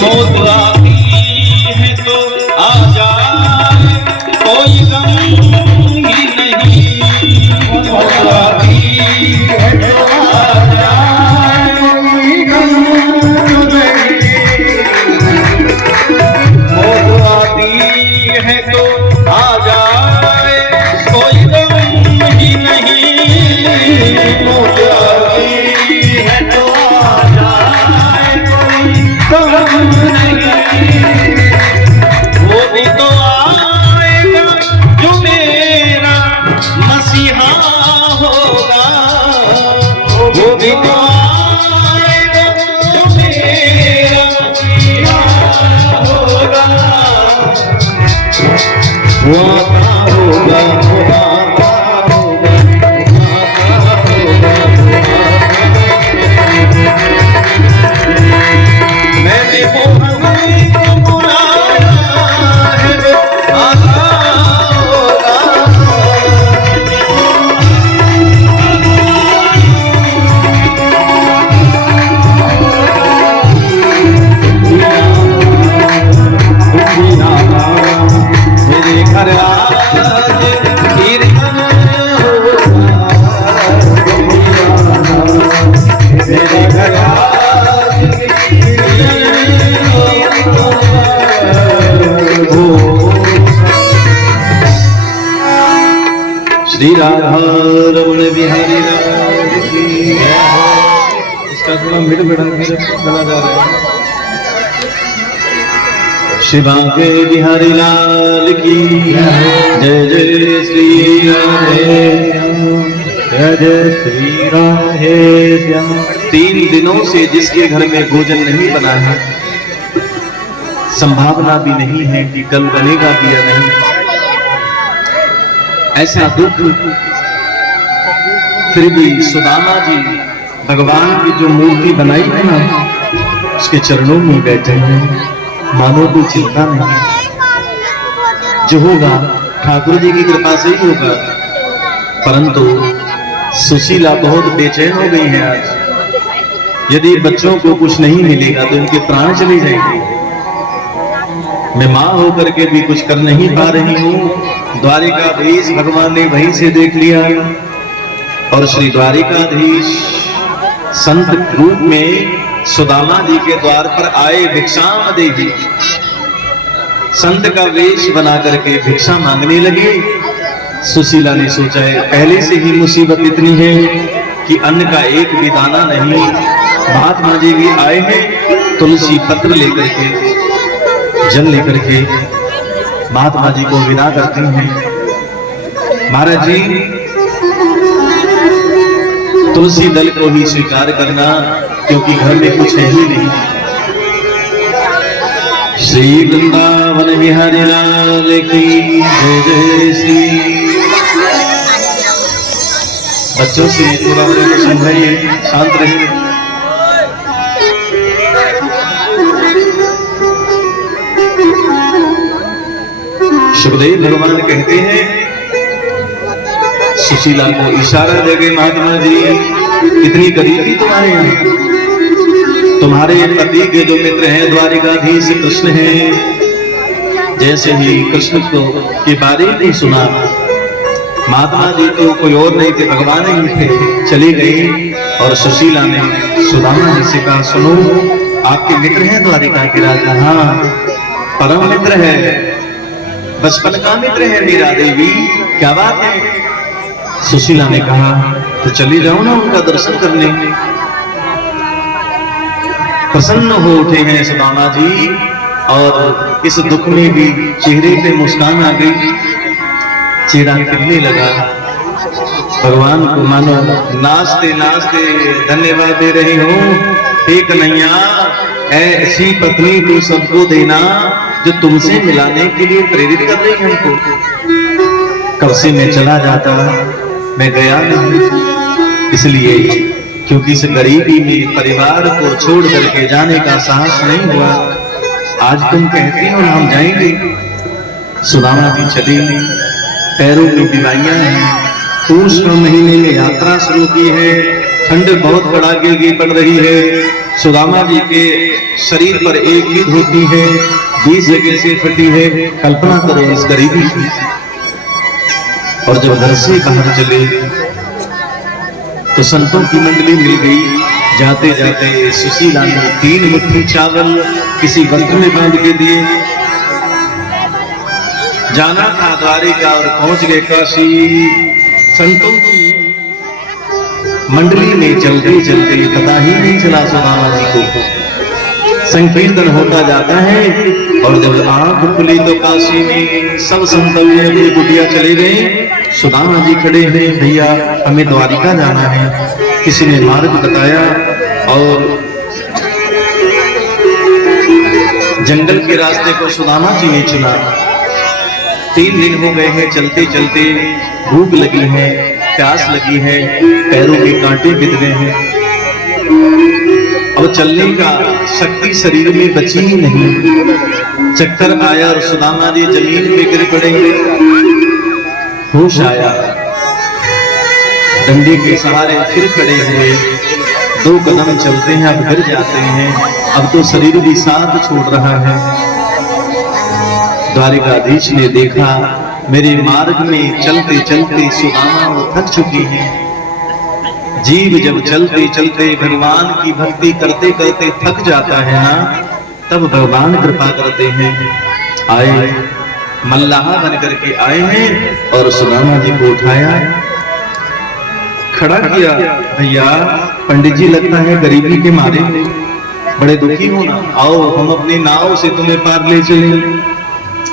मौत आती है तो आ जाए, कोई गम ही नहीं। मौत आती है तो आ जाए, कोई गम नहीं। मौत आती है तो आ जाए, कोई गम ही नहीं। मौत आती है तो आ जाए, कोई गम वो भी तो आएगा जो मेरा मसीहा होगा। वो भी तो आएगा जो मेरा मसीहा होगा। वो आता होगा, वो आता होगा, मैंने मोहन को बुलाया है, वो आता होगा। तुम आना मेरे घर आज कीर्तन होगा। मेरे घर आज श्री राधा रमण बिहारी लाल की जय। इसका थोड़ा मिड गला गा रहा है। शिवांगे बिहारी लाल की जय। जय श्री राधे, जय जय श्री राधे श्याम। 3 दिनों से जिसके घर में भोजन नहीं बना है, संभावना भी नहीं है कि कल बनेगा भी या नहीं, ऐसा दुख फिर भी सुदामा जी भगवान की जो मूर्ति बनाई है ना, उसके चरणों में बैठे हैं, मानो कोई चिंता नहीं। जो होगा ठाकुर जी की कृपा से ही होगा। परंतु सुशीला बहुत बेचैन हो गई है आज। यदि बच्चों को कुछ नहीं मिलेगा तो उनके प्राण चले जाएंगे। मैं मां होकर के भी कुछ कर नहीं पा रही हूं। द्वारिकाधीश भगवान ने वहीं से देख लिया और श्री द्वारिकाधीश संत रूप में सुदामा जी के द्वार पर आए। भिक्षाम देवी संत का वेश बना करके भिक्षा मांगने लगे। सुशीला ने सोचा है पहले से ही मुसीबत इतनी है कि अन्न का एक भी दाना नहीं। महात्मा जी भी आए हैं, तुलसी पत्र लेकर के, जल लेकर के महात्मा जी को विदा करते हैं। महाराज जी तुलसी दल को ही स्वीकार करना, क्योंकि घर में कुछ है ही नहीं। श्री वृंदावन बिहारी लाल की जय जय श्री। बच्चों से थोड़ा समझाइए, शांत रहिए। सुखदेव भगवान कहते हैं, सुशीला को इशारा दे गए महात्मा जी, इतनी गरीबी तुम्हारे यहाँ, तुम्हारे पति के जो मित्र हैं द्वारिकाधीश कृष्ण हैं। जैसे ही कृष्ण को के बारे में सुना, महात्मा जी तो कोई और नहीं थे, भगवान ही थे, चली गई। और सुशीला ने सुदामा जी से कहा, सुनो आपके मित्र हैं द्वारिका के राजा? हाँ, परम मित्र है, बचपन का मित्र है मेरा देवी। क्या बात है? सुशीला ने कहा, तो चली जाओ ना उनका दर्शन करने। प्रसन्न हो उठे हैं सुदामा जी, और इस दुख में भी चेहरे पे मुस्कान आ गई, चेहरा खिलने लगा। भगवान को मानो नाचते नाचते धन्यवाद दे रही हूँ। हे कन्हैया, ऐसी पत्नी तू सबको देना जो तुमसे मिलाने के लिए प्रेरित कर रही हमको। कब से मैं चला जाता, मैं गया नहीं, इसलिए क्योंकि इस गरीबी में परिवार को छोड़ करके जाने का साहस नहीं हुआ। आज तुम कहती हो हम जाएंगे। सुदामा जी चली, पैरों में बीमारियां हैं, पूष के महीने में यात्रा शुरू की है, ठंड बहुत कड़ाके की पड़ रही है। सुदामा जी के शरीर पर एक ही धोती है, 20 जगह से फटी है। कल्पना करो इस गरीबी की। और जब घर से बाहर चले तो संतों की मंडली मिल गई। जाते जाते सुशीला ने 3 मुट्ठी चावल किसी वस्त्र में बांध के दिए। जाना था द्वारिका और पहुंच गए काशी। संतों की मंडली में चलते चलते पता ही नहीं चला सुदामा जी को। संकीर्तन होता जाता है और जब आंख खुली तो काशी में सब संतों ने अपनी कुटिया चले गए। सुदामा जी खड़े हैं, भैया हमें द्वारिका जाना है। किसी ने मार्ग बताया और जंगल के रास्ते को सुदामा जी ने चुना। 3 दिन हो गए हैं चलते चलते, भूख लगी है, प्यास लगी है, पैरों के कांटे बिध रहे हैं। अब चलने का शक्ति शरीर में बची ही नहीं। चक्कर आया और सुदामा जी जमीन पे गिर पड़े। होश आया, डंडे के सहारे फिर खड़े हुए। 2 कदम चलते हैं, अब गिर जाते हैं। अब तो शरीर भी साथ छोड़ रहा है। द्वारिकाधीश ने देखा मेरे मार्ग में चलते चलते सुदामा वो थक चुकी है। जीव जब चलते चलते भगवान की भक्ति करते करते थक जाता है ना, तब भगवान कृपा करते हैं। आए, मल्लाह बन करके आए हैं और सुदामा जी को उठाया, खड़ा किया। भैया पंडित जी लगता है गरीबी के मारे बड़े दुखी हो ना, आओ हम अपनी नाव से तुम्हें पार ले चले।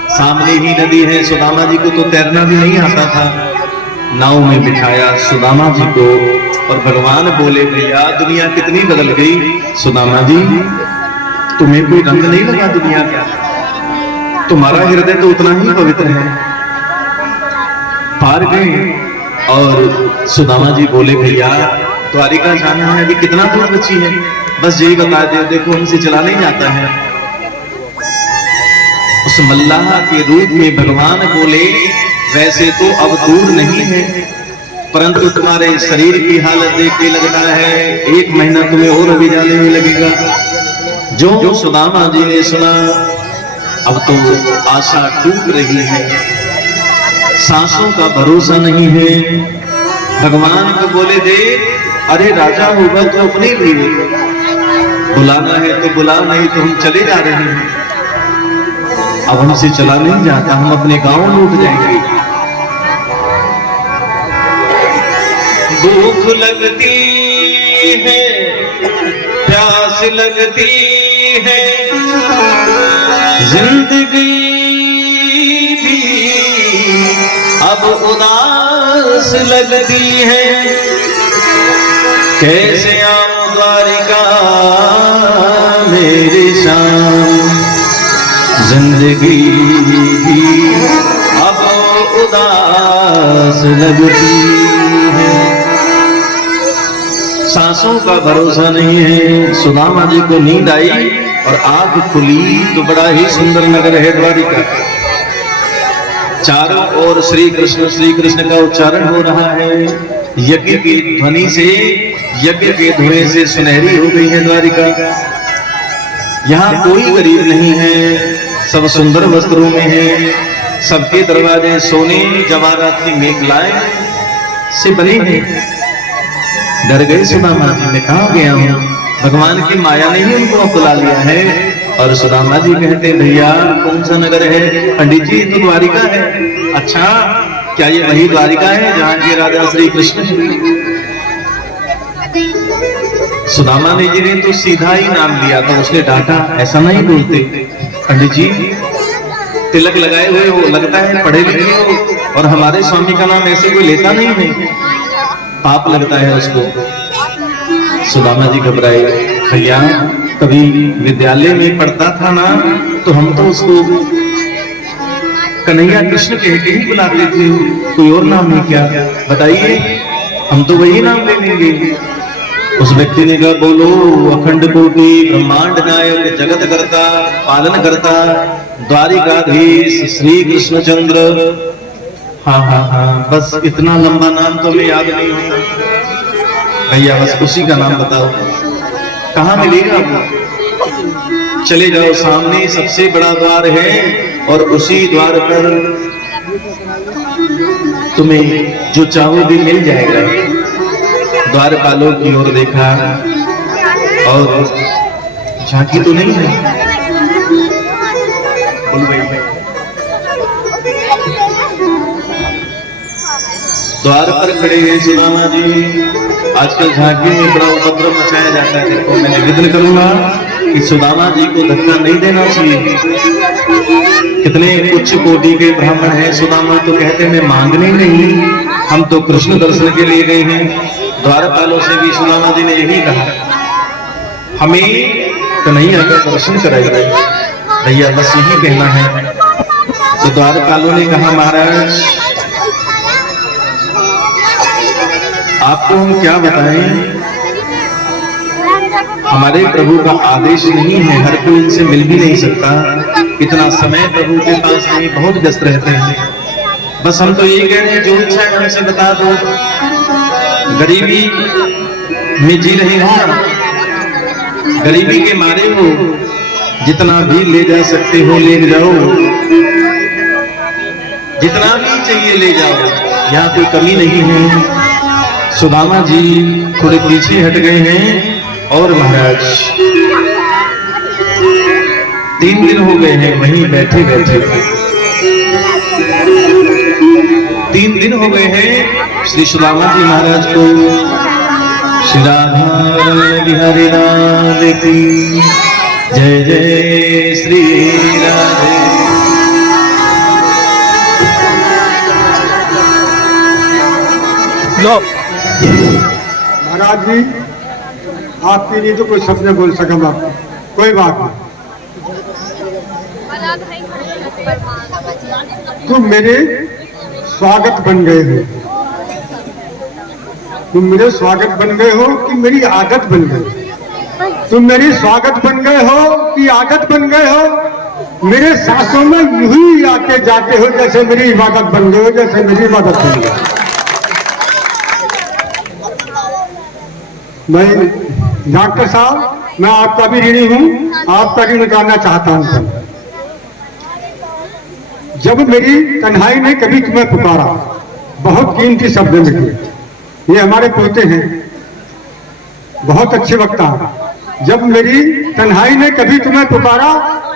सामने ही नदी है। सुदामा जी को तो तैरना भी नहीं आता था। नाव में बिठाया सुदामा जी को और भगवान बोले, भैया दुनिया कितनी बदल गई। सुदामा जी तुम्हें कोई रंग नहीं लगा दुनिया का, तुम्हारा हृदय तो उतना ही पवित्र है। पार गए और सुदामा जी बोले भैया द्वारिका जाना है, अभी कितना दूर बची है, बस यही बता दे, देखो हमसे चला नहीं जाता है। उस मल्लाह के रूप में भगवान बोले वैसे तो अब दूर नहीं है, परंतु तुम्हारे शरीर की हालत देख के लगता है 1 महीना तुम्हें और अभी जाने में लगेगा। जो सुदामा जी ने सुना अब तो आशा टूट रही है, सांसों का भरोसा नहीं है। भगवान को बोले दे, अरे राजा होगा तो अपने लिए बुलाना है तो बुला, नहीं तो हम चले जा रहे हैं। अब हमसे चला नहीं जाता, हम अपने गांव लौट जाएंगे। भूख लगती है, प्यास लगती है, जिंदगी भी अब उदास लगती है। कैसे आऊं द्वारिका मेरी शाम, जिंदगी भी अब उदास लगती है। सांसों का भरोसा नहीं है। सुदामा जी को नींद आई और आंख खुली तो बड़ा ही सुंदर नगर है द्वारिका। चारों ओर श्री कृष्ण का उच्चारण हो रहा है। यज्ञ की ध्वनि से, यज्ञ के धुएं से सुनहरी हो गई है द्वारिका। यहाँ कोई गरीब नहीं है, सब सुंदर वस्त्रों में है। सबके दरवाजे सोने जवाहरात की मेखलाएं से बने हैं। डर गए सुदामा जी, मैं कहाँ गया हूँ, भगवान की माया ने ही उनको बुला लिया है। और सुदामा जी कहते भैया कौन सा नगर है? पंडित जी तो द्वारिका है। अच्छा, क्या ये वही द्वारिका है जहाँ के राजा श्री कृष्ण? सुदामा जी ने तो सीधा ही नाम लिया था, उसने डांटा, ऐसा नहीं बोलते पंडित जी, तिलक लगाए हुए हो, लगता है पढ़े लिखे हो, और हमारे स्वामी का नाम ऐसे कोई लेता नहीं है, पाप लगता है उसको। सुदामा जी घबराए, भैया कभी विद्यालय में पढ़ता था ना, तो हम तो उसको कन्हैया कृष्ण कह के ही बुलाते थे, कोई और नाम है क्या? बताइए, हम तो वही नाम ले लेंगे। उस व्यक्ति ने कहा, बोलो अखंड कोटि ब्रह्मांड नायक जगत करता पालन करता द्वारिकाधीश श्री कृष्णचंद्र। हाँ हाँ हाँ, बस इतना लंबा नाम तो हमें याद नहीं होता भैया, बस उसी का नाम बताओ, कहाँ मिलेगा वो? चले जाओ, सामने सबसे बड़ा द्वार है और उसी द्वार पर तुम्हें जो चाहोगे मिल जाएगा। द्वारपालों की ओर देखा और झांकी तो नहीं है। बोल भाई, द्वार पर खड़े हैं सुदामा जी। आजकल झांकी में बड़ा उपद्रव मचाया जाता है, देखो मैं निवेदन करूंगा कि सुदामा जी को धक्का नहीं देना चाहिए। कितने उच्च कोटि के ब्राह्मण हैं, सुदामा तो कहते मैं मांगने नहीं, हम तो कृष्ण दर्शन के लिए गए हैं। द्वारपालों से भी सुदामा जी ने यही कहा, हमें कन्हैया का दर्शन कराइए भैया, बस यही कहना है। तो द्वारपालों ने कहा, महाराज आपको हम क्या बताएं, हमारे प्रभु का आदेश नहीं है, हर कोई इनसे मिल भी नहीं सकता, इतना समय प्रभु के पास नहीं, बहुत व्यस्त रहते हैं। बस हम तो ये कह रहे हैं जो इच्छा है हमसे बता दो, गरीबी में जी रहे हो ना, गरीबी के मारे हो, जितना भी ले जा सकते हो ले जाओ, जितना भी चाहिए ले जाओ, यहाँ कोई कमी नहीं है। सुदामा जी थोड़े पीछे हट गए हैं और महाराज 3 दिन हो गए हैं वहीं बैठे बैठे, 3 दिन हो गए हैं श्री सुदामा जी महाराज को। श्री राधा बिहारी लाल की जय जय श्री राधे। महाराज जी आपके लिए तो कोई शब्द बोल सका, कोई बात नहीं, तुम मेरे स्वागत बन गए हो। तुम मेरे स्वागत बन गए हो कि मेरी आदत बन गई? तुम मेरी स्वागत बन गए हो कि आदत बन गए हो? मेरे सांसों में यूं ही आते जाते हो जैसे मेरी इबादत बन गए हो, जैसे मेरी इबादत बन गई। मैं डॉक्टर साहब, मैं आपका भी ऋणी हूं, आपका ऋण उतारना चाहता हूं। जब मेरी तन्हाई ने कभी तुम्हें पुकारा, बहुत कीमती शब्द लिखे, ये हमारे पोते हैं, बहुत अच्छे वक्ता। जब मेरी तन्हाई ने कभी तुम्हें पुकारा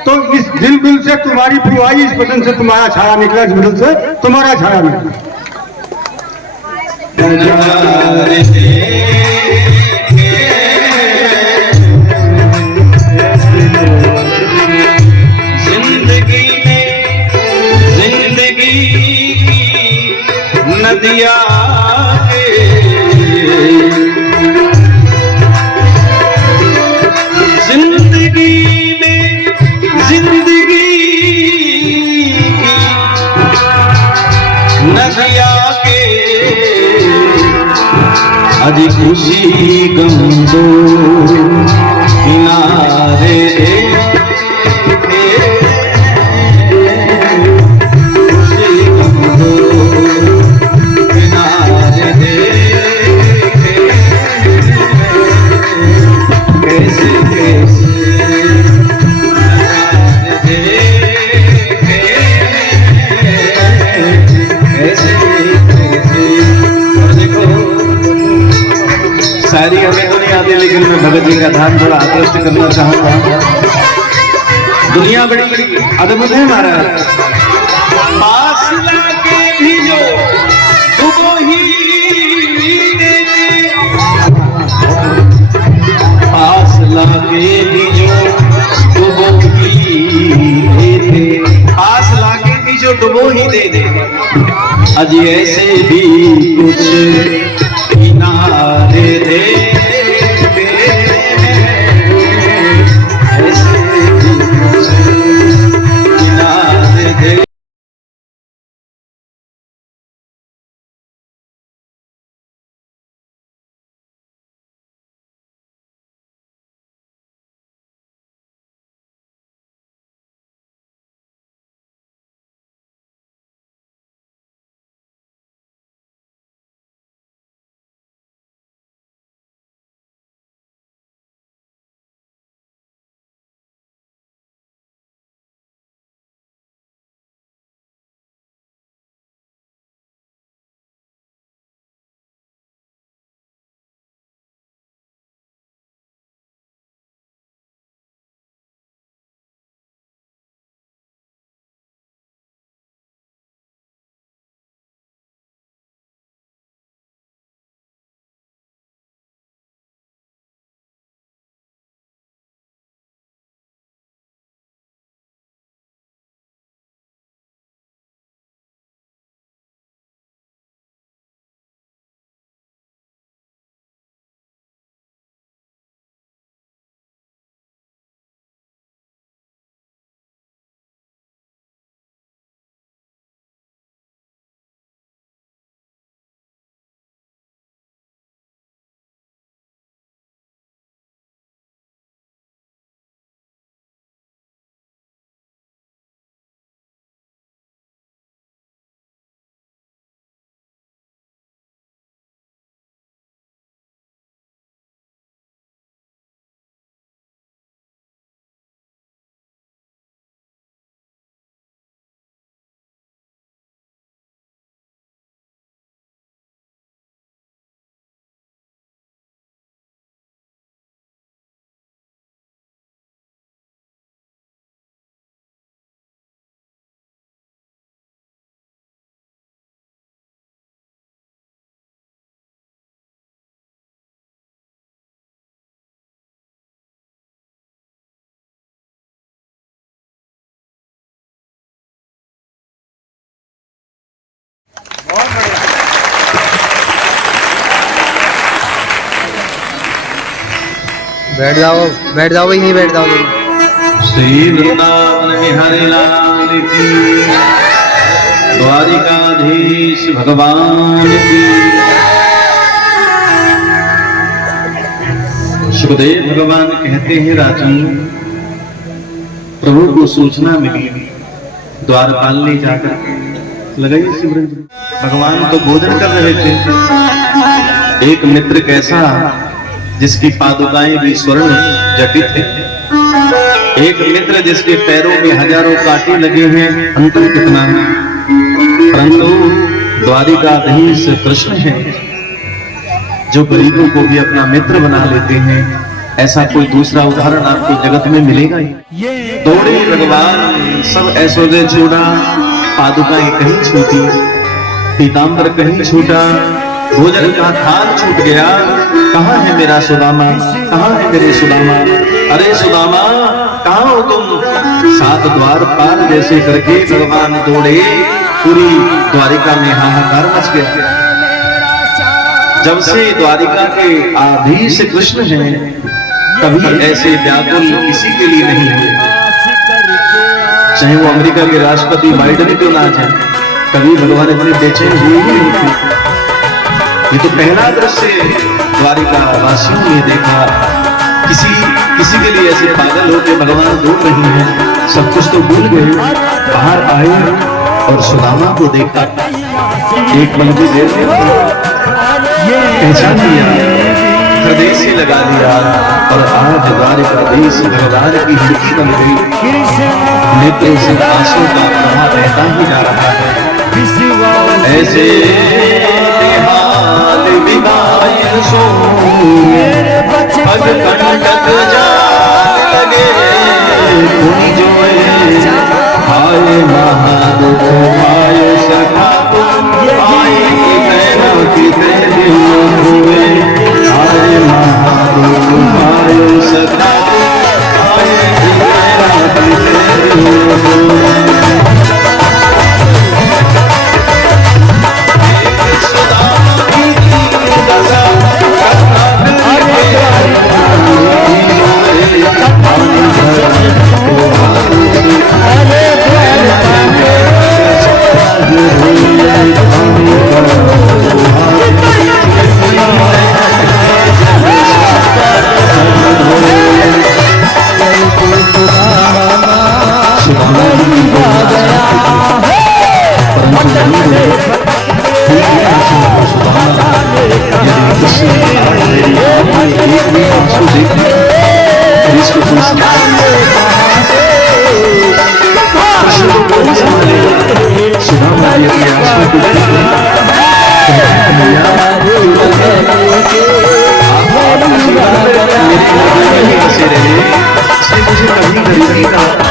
तो इस दिल से तुम्हारी फुलवाई, इस बदन से तुम्हारा छाया निकला, इस बदन से तुम्हारा छाया निकला। नदिया जिंदगी में जिंदगी नदिया के अजी खुशी गम दो किनारे शायरी हमें तो नहीं आती, लेकिन मैं भगत जी का ध्यान थोड़ा आकृष्ट करना चाहता हूँ। दुनिया बड़ी अद्भुत है महाराज। पास लाके भी जो तुम ही देते, पास लाके भी जो तुम ही देते, पास लाके भी जो तुम ही दे दे, अजी ऐसे भी कुछ किनारे दे ऐसे भी कुछ किनारे दे। बैठ जाओ भाई, यहीं बैठ जाओ। श्री वृंदावन बिहारी लाल की, द्वारिकाधीश भगवान की। सुखदेव भगवान कहते हैं राजन, प्रभु को सूचना मिली द्वारपाल ने जाकर लगाइए शिवरंज। भगवान तो भोजन कर रहे थे, एक मित्र कैसा जिसकी पादुकाएं भी स्वर्ण जटित है, एक मित्र जिसके पैरों में हजारों कांटे लगे हैं, अंतर कितना है। परंतु द्वारिकाधीश कृष्ण है जो गरीबों को भी अपना मित्र बना लेते हैं। ऐसा कोई दूसरा उदाहरण आपको जगत में मिलेगा ही। दौड़े भगवान सब ऐश्वर्य छोड़ा, पादुकाएं कहीं छूटी, पीतांबर कहीं छूटा, भोजन का थाल छूट गया। कहाँ है मेरा सुदामा, कहाँ है मेरे सुदामा, अरे सुदामा कहाँ हो तुम। सात द्वार पार जैसे करके भगवान दौड़े, पूरी द्वारिका में हाहाकार मच गया। जब से द्वारिका के आधीश कृष्ण हैं, कभी ऐसे व्याकुल किसी के लिए नहीं हुए, चाहे वो अमेरिका के राष्ट्रपति बाइडेन क्यों ना जाए, कभी भगवान इतने बेचैन हुए ही नहीं थे। ये तो पहला दृश्य द्वारिका वासियों ने देखा। किसी के लिए ऐसे पागल होकर भगवान दूर नहीं है, सब कुछ तो भूल गए, बाहर आए और सुदामा को देखा। एक पल की देर में पहचान लिया, हृदय से लगा लिया, और आज द्वारिकाधीश भगवान की हृदय बन गई। नेत्रों से आंसू का प्रवाह बहता ही जा रहा है। ऐसे हाल विदाई सो पग कंटक जाने लगे, कोई जो हाय महादुख हाय सखा तुम आए की बहना की बहने हुए, हाय महादुख हाय सखा तुम आए की बहना की बहने हुए।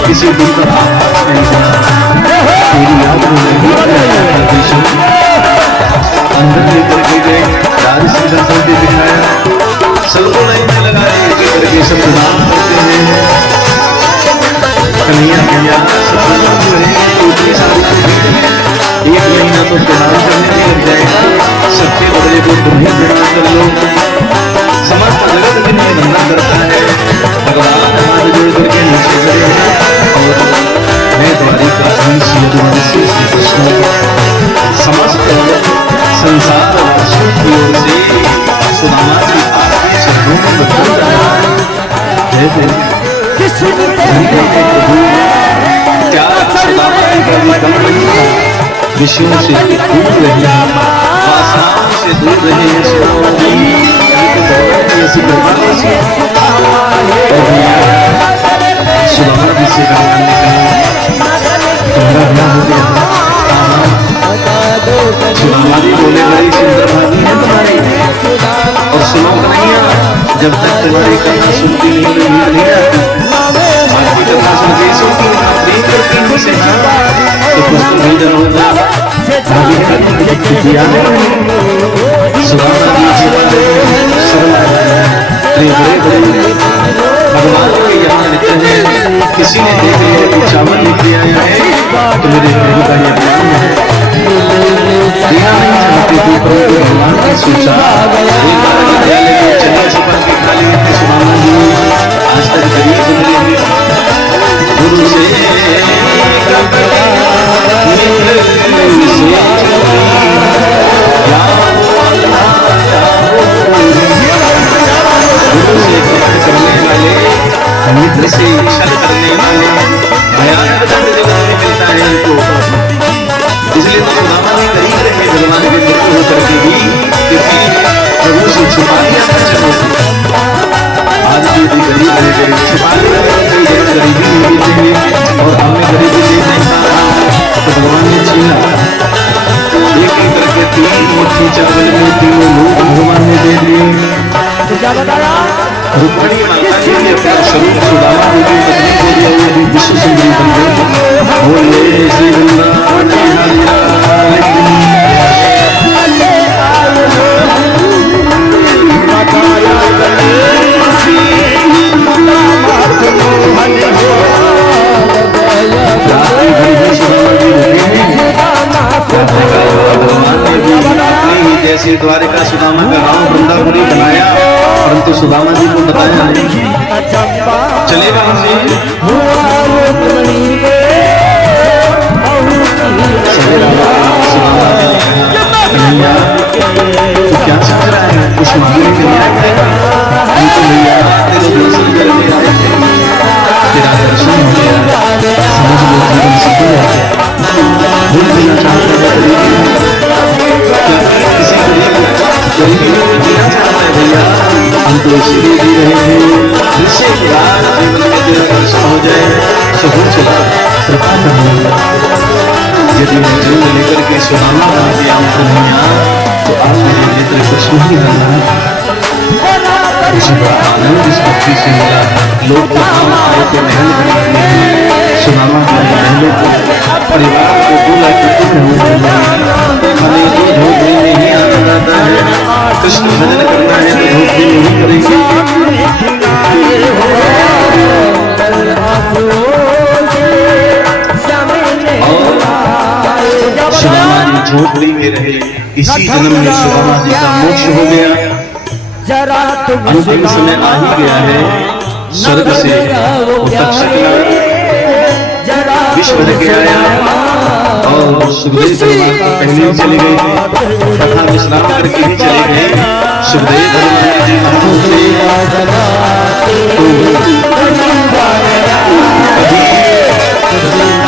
किसी दिन का अंदर लेकर के गए, दारी से दर्शन दे दिखाया, सबको लाइन में लगा करके सब प्रदान करते हैं। कन्हैया भैया सब एक महीना तो प्रदान करने में लग जाएगा, सबके बदले को तुम्हें प्रदान कर लो। समस्त जगत जिन्हें वंदन करता है, भगवान हाथ जोड़ करके नीचे खड़े हैं और मैं द्वारिकाधीश यदुवंशी श्री कृष्ण समस्त संसार वासियों की ओर से सुदामा की आपके चरणों में बंधन करना क्या सुदामा की बड़ी कम नहीं था, विषयों से दूर रहे, वासनाओं से दूर रहे हैं सुदामा जी। ऐसी कृपा सुदामा जी से भगवान ने कहा तुम्हारा ब्याह हो गया। सुदामा जी बोले बड़ी सुंदर भाभी है तुम्हारी, और सुनो कन्हैया जब तक तुम्हारी कथा सुनती नहीं आती, आपकी कथा सुनती सुनती प्रेम करती हमसे तो कुछ तो भेजा होगा। सुदामा जी भगवान के यहाँ लिखते हैं, किसी ने देख लिया कि चावल लेके आया है तो मेरे प्रभु का यह प्यार है, देना नहीं चाहते थे परंतु भगवान ने सोचा एक बार दया लेके चले छुपा के खा लिए थे सुदामा जी। आज तक गरीब मिले गुरु से गुरु से ऐसे छल करने वाले भयानक दंड जगत में मिलता है इनको। इसलिए तो सुदामा भी गरीब रहे भगवान के मित्र होकर के भी, क्योंकि प्रभु से छुपा लिया था। चलो आज भी गरीब रह गए, छुपा लिया गरीबी नहीं देंगे और हमने गरीबी दे नहीं पा रहा तो भगवान ने छीना। एक एक करके 3 मुट्ठी चावल में 3 लोग भगवान ने दे दिए। रुक्मिणी माता ने भी अपना स्वरूप सुदामा को भी पत्नी को दिया, वो भी विश्व सुंदरी बन गई। बोले श्री वृंदावन बिहारी लाल की। जैसे द्वारिका सुदामा का गांव वृंदावनी बनाया, परंतु सुदामा जी को बताया नहीं। चले वहां से कन्हैया तो क्या समझ रहा है, कुछ मांगने के लिए आया है? हमको भैया तेरे दर्शन करने आए थे, तेरा दर्शन हो गया, समझ लो जीवन सफल है। भूल देना चाहता है किसी गरीबी को जीना चाहता है भैया, हम तो इसीलिए जी रहे हैं जिससे यार जीवन में तेरा दर्शन हो जाए। सब चला कृपा करना, यदि मैं जन्म लेकर के सुदामा बन गया हूँ कन्हैया तो आप मेरे नेत्र कुछ नहीं करना। मुझे बड़ा आनंद इस भक्ति से मिला। लोग तो हम आए थे महल बनाने, सुदामा का महलों को परिवार को बोला कि तुम हो हमें तो धोखे में ही आनंद आता है, कृष्ण भजन करना है तो धोखे नहीं करेंगे। सुदामा जी झोपड़ी में रहे, इसी जन्म में सुदामा जी का मोक्ष हो गया। अंतिम समय आ ही गया है, स्वर्ग से तक्षक विष भर के आया और सुखदेव भगवान को पहले ही चले गए थे, तथा विश्राम करके ही चले गए। सुखदेव भगवान जी पहुंचे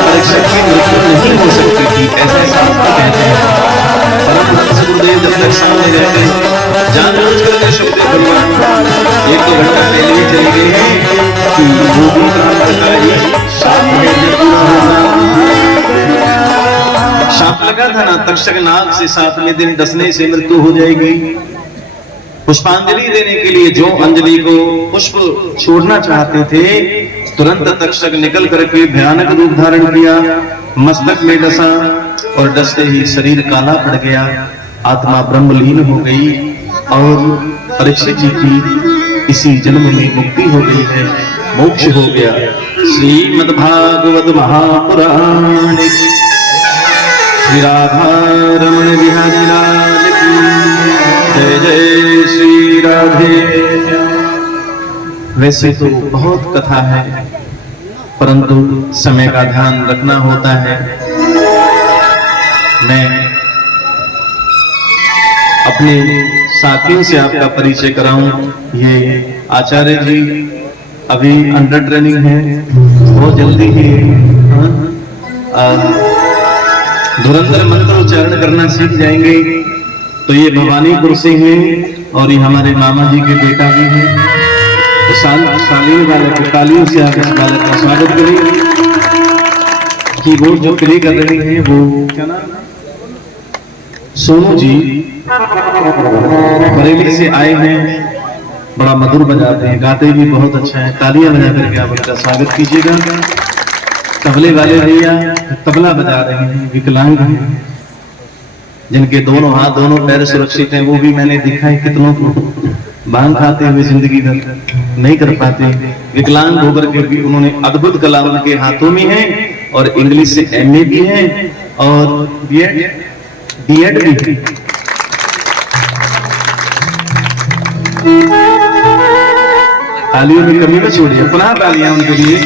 परीक्षक की मृत्यु नहीं हो सकती थी, ऐसे शास्त्र कहते हैं। परमहंस गुरुदेव जब तक सामने रहते जानबूझ करके सुखदेव भगवान 1-2 घंटा पहले ही चले गए हैं कि वो भी शाप लगा था ना, तक्षक नाग से 7वें दिन डसने से मृत्यु हो जाएगी। पुष्पांजलि देने के लिए जो अंजलि को पुष्प छोड़ना चाहते थे, तुरंत तक्षक निकल करके भयानक रूप धारण किया, मस्तक में डसा और डसते ही शरीर काला पड़ गया, आत्मा ब्रह्मलीन हो गई और परीक्षित जी की इसी जन्म में मुक्ति हो गई है, मोक्ष हो गया। श्रीमद्भागवत महापुराण श्री राधा रमण बिहारी लाल की जय। जय श्री राधे। वैसे तो बहुत कथा है, परंतु समय का ध्यान रखना होता है। मैं अपने साथियों से आपका परिचय कराऊं। ये आचार्य जी अभी अंडर ट्रेनिंग है, बहुत जल्दी ही धुरंधर मंत्र उच्चारण करना सीख जाएंगे। तो ये भवानीपुर से हैं और ये हमारे मामा जी के बेटा भी हैं। तो शालीन बालक तालियों से आप इस बालक का स्वागत करिए। कीबोर्ड जो प्ले कर रहे हैं वो क्या नाम, सोनू जी बरेली से आए हैं, बड़ा मधुर बजाते हैं, गाते भी बहुत अच्छा है। तालियां बजा करके आप उनका स्वागत कीजिएगा। तबले वाले भैया तबला बजा रहे हैं, विकलांग हैं, जिनके दोनों हाथ दोनों पैर सुरक्षित हैं, वो भी मैंने देखा है कितनों को भांग खाते हुए जिंदगी भर नहीं कर पाते। विकलांग होकर के भी उन्होंने अद्भुत कला उनके हाथों में है और इंग्लिश से MA भी है और B.Ed भी। तालियों में कमी में छोड़िए, पुनः तालियां उनके लिए।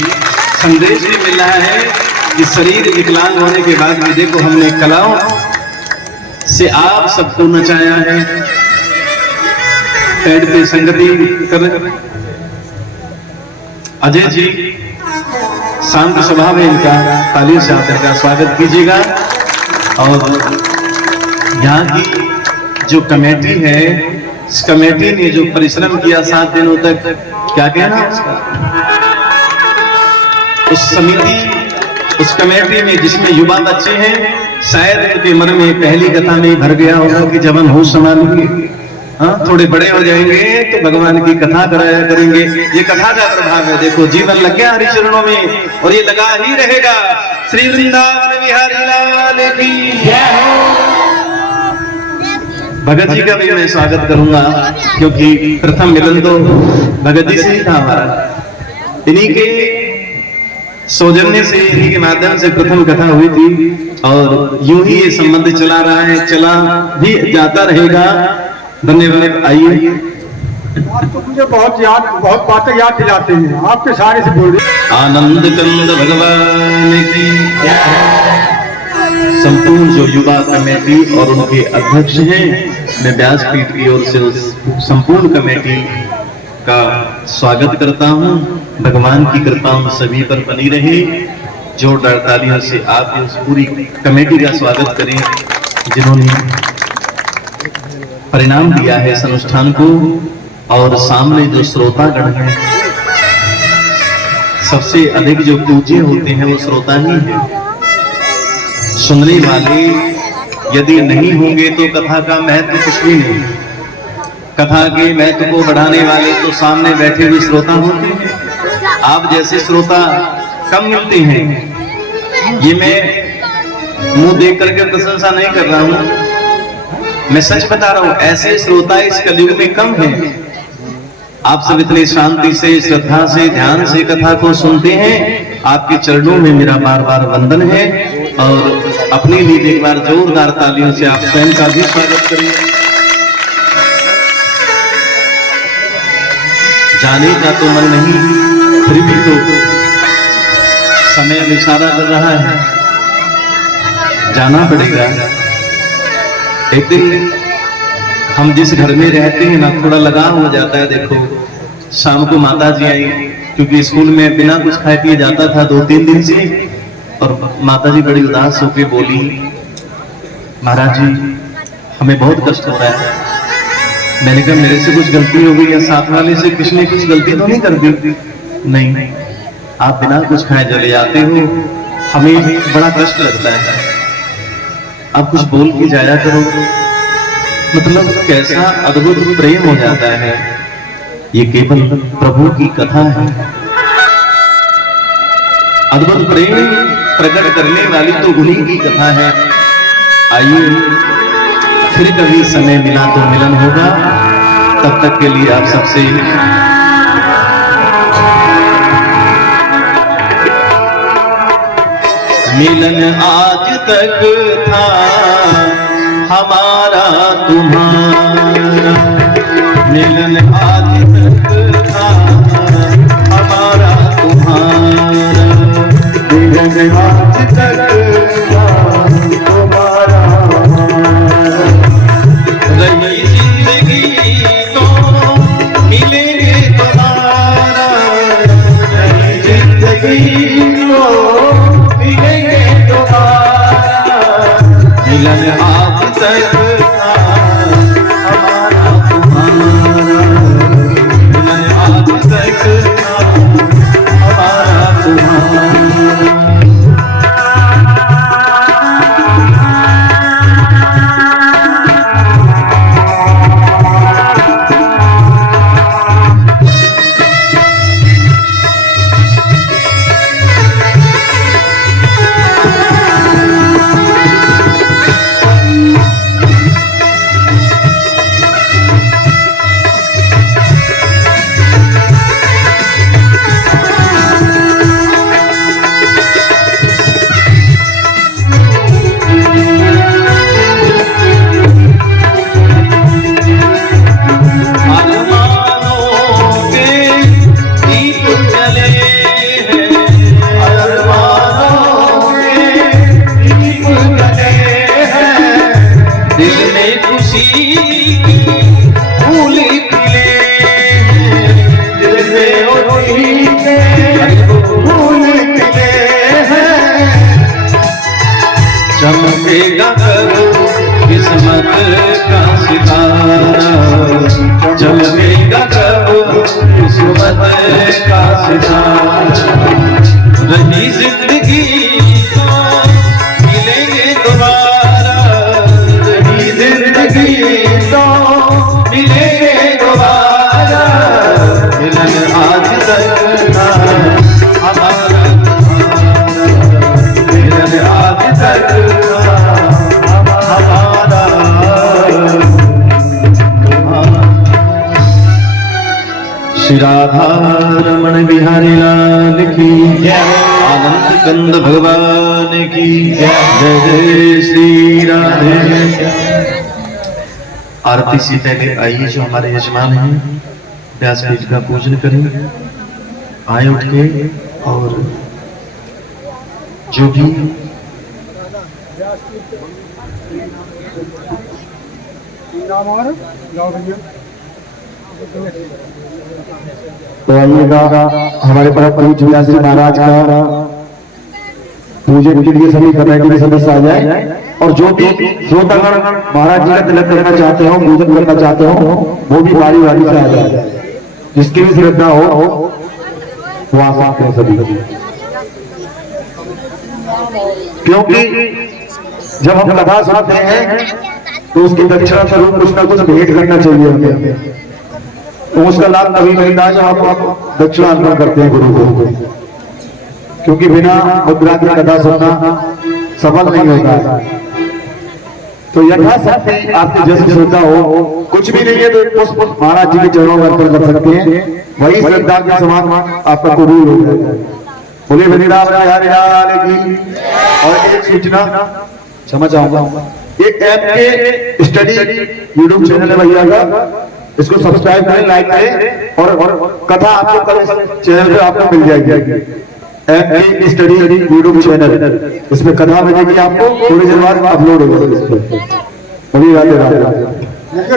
संदेश भी मिल रहा है कि शरीर विकलांग होने के बाद भी देखो हमने कलाओं से आप सबको नचाया है, पैर पे संगति कर अजय जी, शांत स्वभाव है इनका, तालियों से आप इनका स्वागत कीजिएगा। और यहाँ की जो कमेटी है, इस कमेटी ने जो परिश्रम किया 7 दिनों तक, क्या कहना उसका, उस समिति, उस कमेटी में जिसमें युवा बच्चे हैं, शायद उनके मन में पहली कथा में भर गया होगा कि जब हम होश संभालेंगे, हाँ थोड़े बड़े हो जाएंगे तो भगवान की कथा कराया करेंगे। ये कथा का प्रभाव है। देखो जीवन लग गया हरि चरणों में और ये लगा ही रहेगा। श्री वृंदावन बिहारी लाल की जय हो। भगत जी का भी मैं स्वागत करूंगा, क्योंकि प्रथम मिलन तो भगत जी से ही था हमारा। इन्हीं के सौजन्य से, इन्हीं के माध्यम से प्रथम कथा हुई थी और यूं ही ये संबंध चला रहा है, चला भी जाता रहेगा। धन्यवाद। आइए। तो मुझे बहुत बातें याद दिलाते हैं, आपके सारे से बोल रहे। आनंद कंद भगवान की संपूर्ण जो युवा कमेटी और उनके अध्यक्ष हैं, मैं व्यासपीठ की ओर से उस संपूर्ण कमेटी का स्वागत करता हूं। भगवान की कृपा उन सभी पर बनी रहे। जोरदार तालियों से आप उस पूरी कमेटी का स्वागत करें जिन्होंने परिणाम दिया है इस अनुष्ठान को। और सामने जो श्रोतागण हैं, सबसे अधिक जो पूज्य होते हैं वो श्रोता ही है। सुनने वाले यदि नहीं होंगे तो कथा का महत्व कुछ भी नहीं। कथा के महत्व को बढ़ाने वाले तो सामने बैठे हुए श्रोता होते हैं। आप जैसे श्रोता कम मिलते हैं। ये मैं मुंह देख करके प्रशंसा नहीं कर रहा हूं, मैं सच बता रहा हूं। ऐसे श्रोता इस कलयुग में कम हैं। आप सब इतनी शांति से, श्रद्धा से, ध्यान से कथा को सुनते हैं। आपके चरणों में मेरा बार बार वंदन है। और अपने लिए एक बार जोरदार तालियों से आप स्वयं का भी स्वागत करिए। जाने का तो मन नहीं, फिर भी तो समय इशारा कर रहा है, जाना पड़ेगा। एक दिन हम जिस घर में रहते हैं ना, थोड़ा लगाव हो जाता है। देखो शाम को माता जी आई, क्योंकि स्कूल में बिना कुछ खाए पिए जाता था 2-3 दिन से। और माता जी बड़ी उदास होकर बोली, महाराज जी हमें बहुत कष्ट हो रहा है। मैंने कहा मेरे से कुछ गलती हो गई या साथ वाले से किसने कुछ गलती तो नहीं कर दी? नहीं, आप बिना कुछ खाए चले जाते हो, हमें बड़ा कष्ट लगता है। आप कुछ बोल के जाया करो। मतलब कैसा अद्भुत प्रेम हो जाता है। ये केवल प्रभु की कथा है। अद्भुत प्रेम प्रकट करने वाली तो उन्हीं की कथा है। आइए फिर कभी समय मिला तो मिलन होगा। तब तक के लिए आप सबसे मिलन आज तक था हमारा तुम्हारा, मिलन आज तक था हमारा तुम्हारा, मिलन आज तक था तुम्हारा। रही जिंदगी तो मिलेंगे तुम्हारा, रही जिंदगी तो मिलेंगे तुम्हारा, मिलन आज तक था हमारा तुम्हारा, मिलन आज तक था हमारा तुम्हारा। है काशिदार। रही जिंदगी तो मिलेंगे दोबारा, रही जिंदगी तो मिलेंगे दोबारा। मिलन आज तक ना हमारा, मिलन आज तक ना हमारा। श्री राधा रमण बिहारी लाल की जय, आनंद कंद भगवान की जय, जय जय श्री राधे। आरती से पहले आइए जो हमारे यजमान हैं व्यासपीठ का पूजन करें। आए उठ के, और जो भी तो आइएगा हमारे परम पूज्य व्यास जी महाराज का पूजन के लिए सभी कमेटी के सदस्य आ जाए, और जो भी श्रोतागण महाराज जी का तिलक करना चाहते हो, पूजन करना चाहते हो, वो भी बारी बारी से आ जाए। जिसकी भी श्रद्धा हो वो आ सकते हैं सभी। क्योंकि जब हम कथा सुनते हैं तो उसकी दक्षिणा स्वरूप कुछ ना कुछ भेंट करना चाहिए हमें। तो उसका लाभ तभी मिलता है जब आप दक्षिणा अर्पण करते हैं गुरु को, क्योंकि बिना मुद्रा की कथा सुनना सफल नहीं होता। तो यथाशक्ति आपकी जैसी श्रद्धा हो, कुछ भी नहीं है तो पुष्प महाराज जी के चरणों में अर्पण कर सकते हैं, वही श्रद्धा के समान आपका कबूल हो जाएगा। बोले बलिराम बिहारी लाल की। और एक सूचना क्षमा चाहूंगा, एक ऐप के स्टडी यूट्यूब चैनल है भैया का, इसको सब्सक्राइब करें, लाइक करें, और कथा आपको कल चैनल पे आपको मिल जाएगी। एमके स्टडी यूट्यूब चैनल, इसमें कथा मिलेगी आपको, थोड़ी देर बाद अपलोड हो जाएगी। अभी राधे राधे।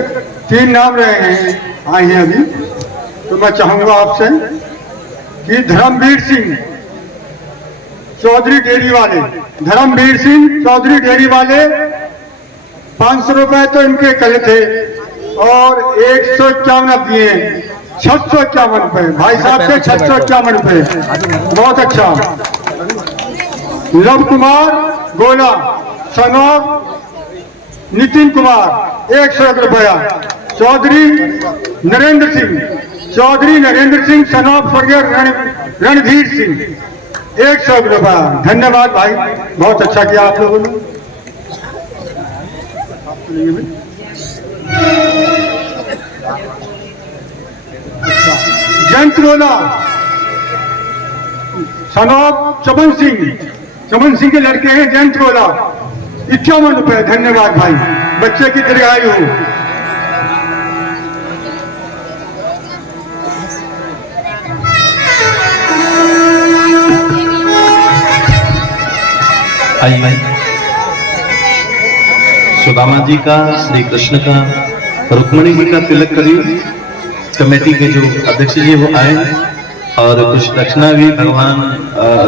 3 नाम रहे हैं आए हैं अभी, तो मैं चाहूंगा आपसे कि धर्मवीर सिंह चौधरी डेयरी वाले, धर्मवीर सिंह चौधरी डेयरी वाले 500 रुपए तो इनके कल थे, और 151 अब दिए, 651 रुपए भाई साहब से, 651 रुपए, बहुत अच्छा। लव कुमार गोला सनोब नितिन कुमार 101 रुपया। चौधरी नरेंद्र सिंह सनोब स्वर्गीय रणधीर सिंह 101 रुपया। धन्यवाद भाई, बहुत अच्छा किया आप लोगों ने। जयंतरोला सनोब चमन सिंह के लड़के हैं जयंतरोला 51 रुपए। धन्यवाद भाई, बच्चे की दीर्घायु हो। आइए सुदामा जी का, श्री कृष्ण का, रुक्मणी जी का तिलक करिए। कमेटी के जो अध्यक्ष जी वो आए, और कुछ दक्षिणा भी भगवान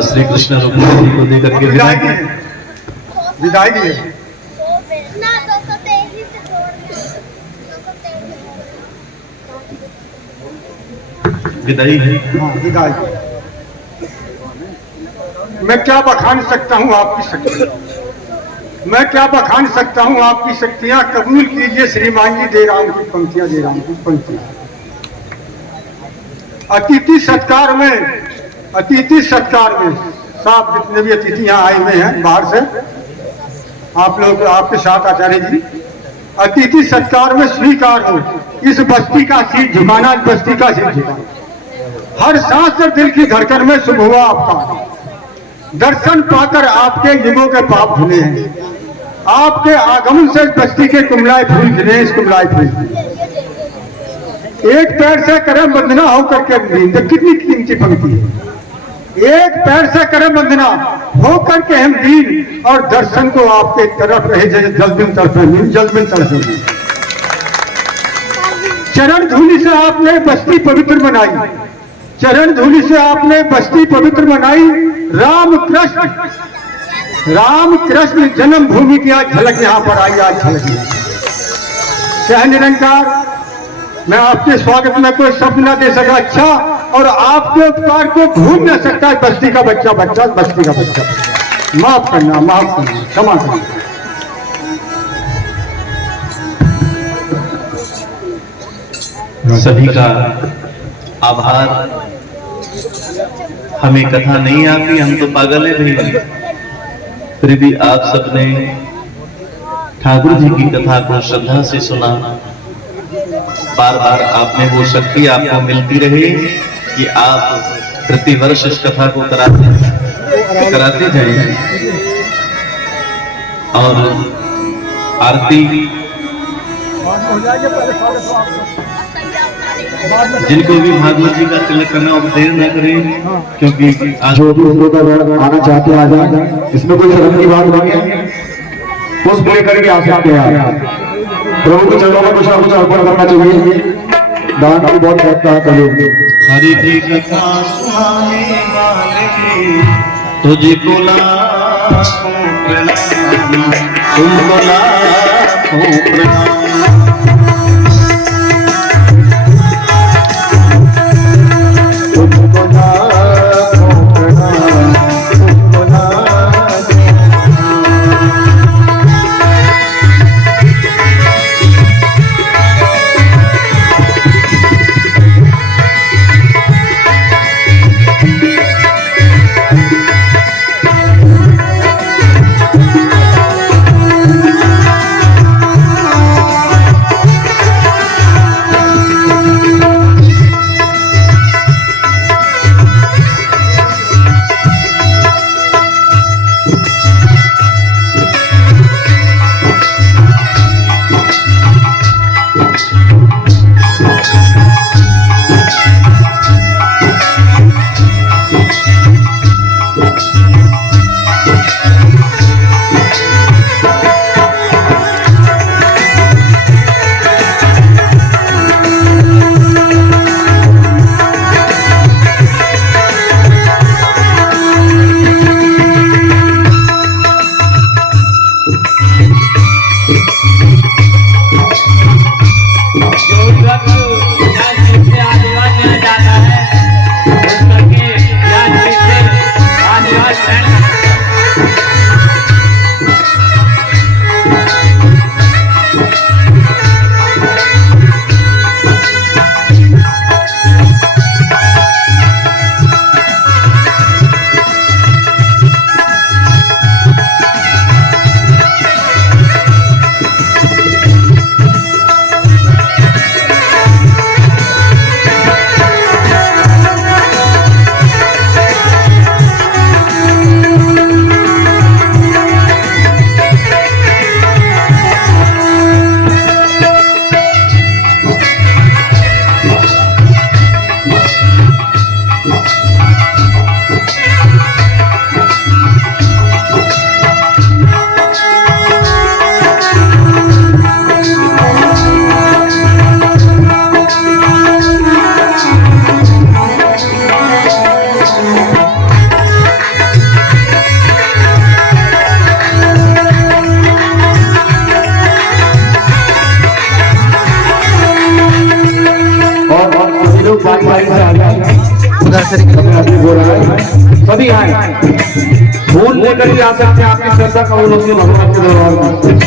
श्री कृष्ण रुक्मणी जी को दे करके विदाई दिए। विदाई है। विदाई। मैं क्या बखान सकता हूँ आपकी शक्ति, मैं क्या बखान सकता हूँ आपकी शक्तियां। कबूल कीजिए श्रीमान जी, दे रहा हूँ कुछ पंक्तियां, दे रहा हूँ कुछ पंक्तियां। अतिथि सत्कार में साफ जितने भी अतिथि यहाँ आए हुए हैं बाहर से, आप लोग आपके साथ आचार्य जी, अतिथि सत्कार में स्वीकार हो इस बस्ती का शीश झुकाना, इस बस्ती का शीश झुकाना। हर सांस और दिल की धड़कन में शुभ हुआ आपका। दर्शन पाकर आपके युगों के पाप धुले हैं, आपके आगमन से बस्ती के कुमलाए फूल खिले, इस कुमलाए फूल। एक पैर से करम बंधना होकर के हम, तो कितनी कीमती पंक्ति है। एक पैर से करम बंधना होकर के हम दीन, और दर्शन को आपके तरफ रहे जैसे जलबिन तरफे, जलबिन तरफे। चरण धूलि से आपने बस्ती पवित्र बनाई, चरण धूलि से आपने बस्ती पवित्र बनाई। राम कृष्ण जन्मभूमि की आज झलक यहाँ पर आई, आज झलक। सह निरंकार, मैं आपके स्वागत में कोई शब्द न दे सका। अच्छा और आपके उपकार को भूल न सकता है बस्ती का बच्चा, बस्ती का बच्चा। माफ करना, क्षमा करना। सभी का आभार। हमें कथा नहीं आती, हम तो पागल है नहीं, फिर भी आप सबने ठाकुर जी की कथा को श्रद्धा से सुना। बार बार आपने वो शक्ति आपको मिलती रहे कि आप प्रतिवर्ष इस कथा को कराते जाएं। और आरती जिनको भी भागवत जी का तिलक करना और देर न करें, क्योंकि आज जो भी आना चाहते हैं आ जाए, इसमें कोई शर्म की बात नहीं है। पुष्प लेकर के आ सकते हैं। प्रभु के चरणों में कुछ ना कुछ अर्पण करना चाहिए। दान की बहुत महत्ता है। कभी हरि की कथा सुनाने वाले तुझको लाखों प्रणाम, तुमको लाखों प्रणाम। उधर से सभी आए, फूल लेकर के आ सकते हैं। आपकी श्रद्धा का वो भगवान के दरबार में।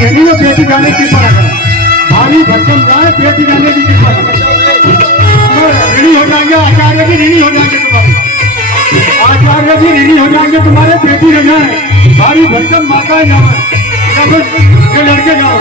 है नहीं, वो बेटी जाने की कृपा करें, भारी भरकम जाए, बेटी जाने की कृपा करें, ऋणी हो जाएंगे, आचार्य भी ऋणी हो जाएंगे तुम्हारे, आचार्य भी ऋणी हो जाएंगे तुम्हारे, बेटी न जाए, भारी भरकम माताएं जाओ या फिर लड़के जाओ।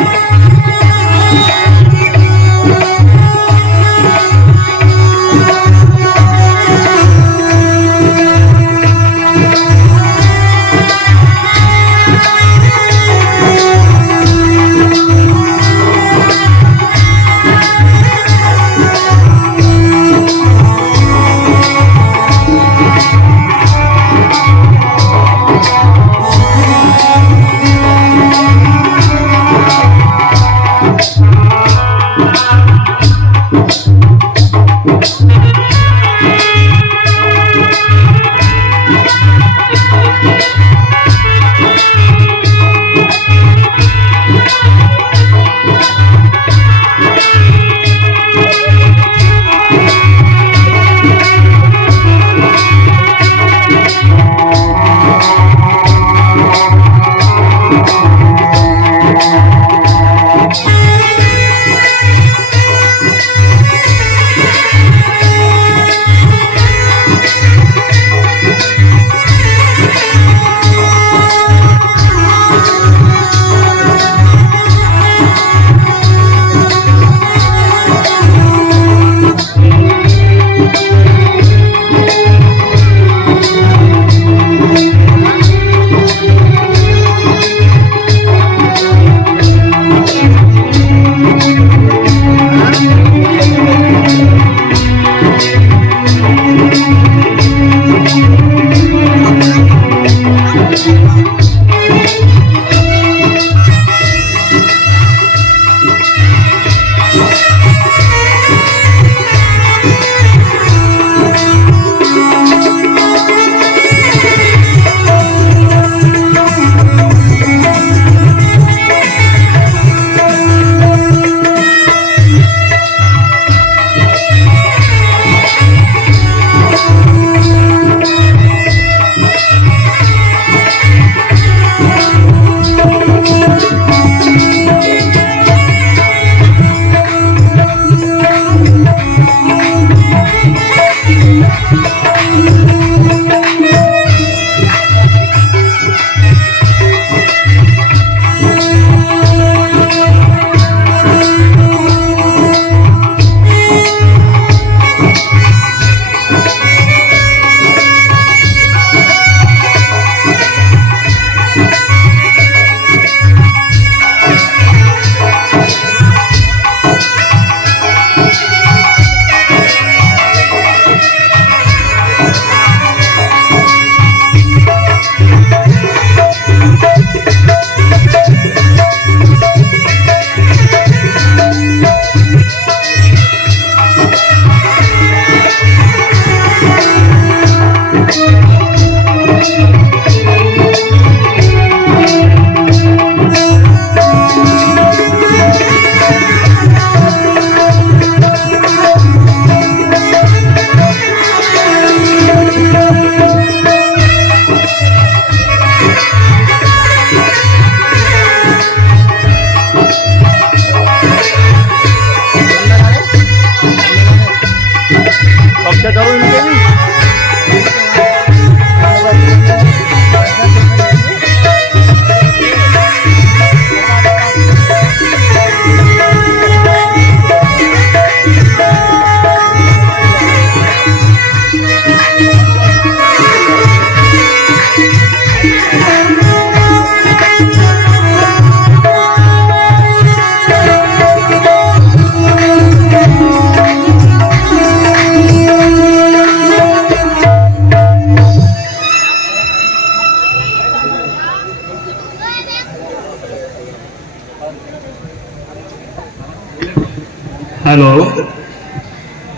हेलो,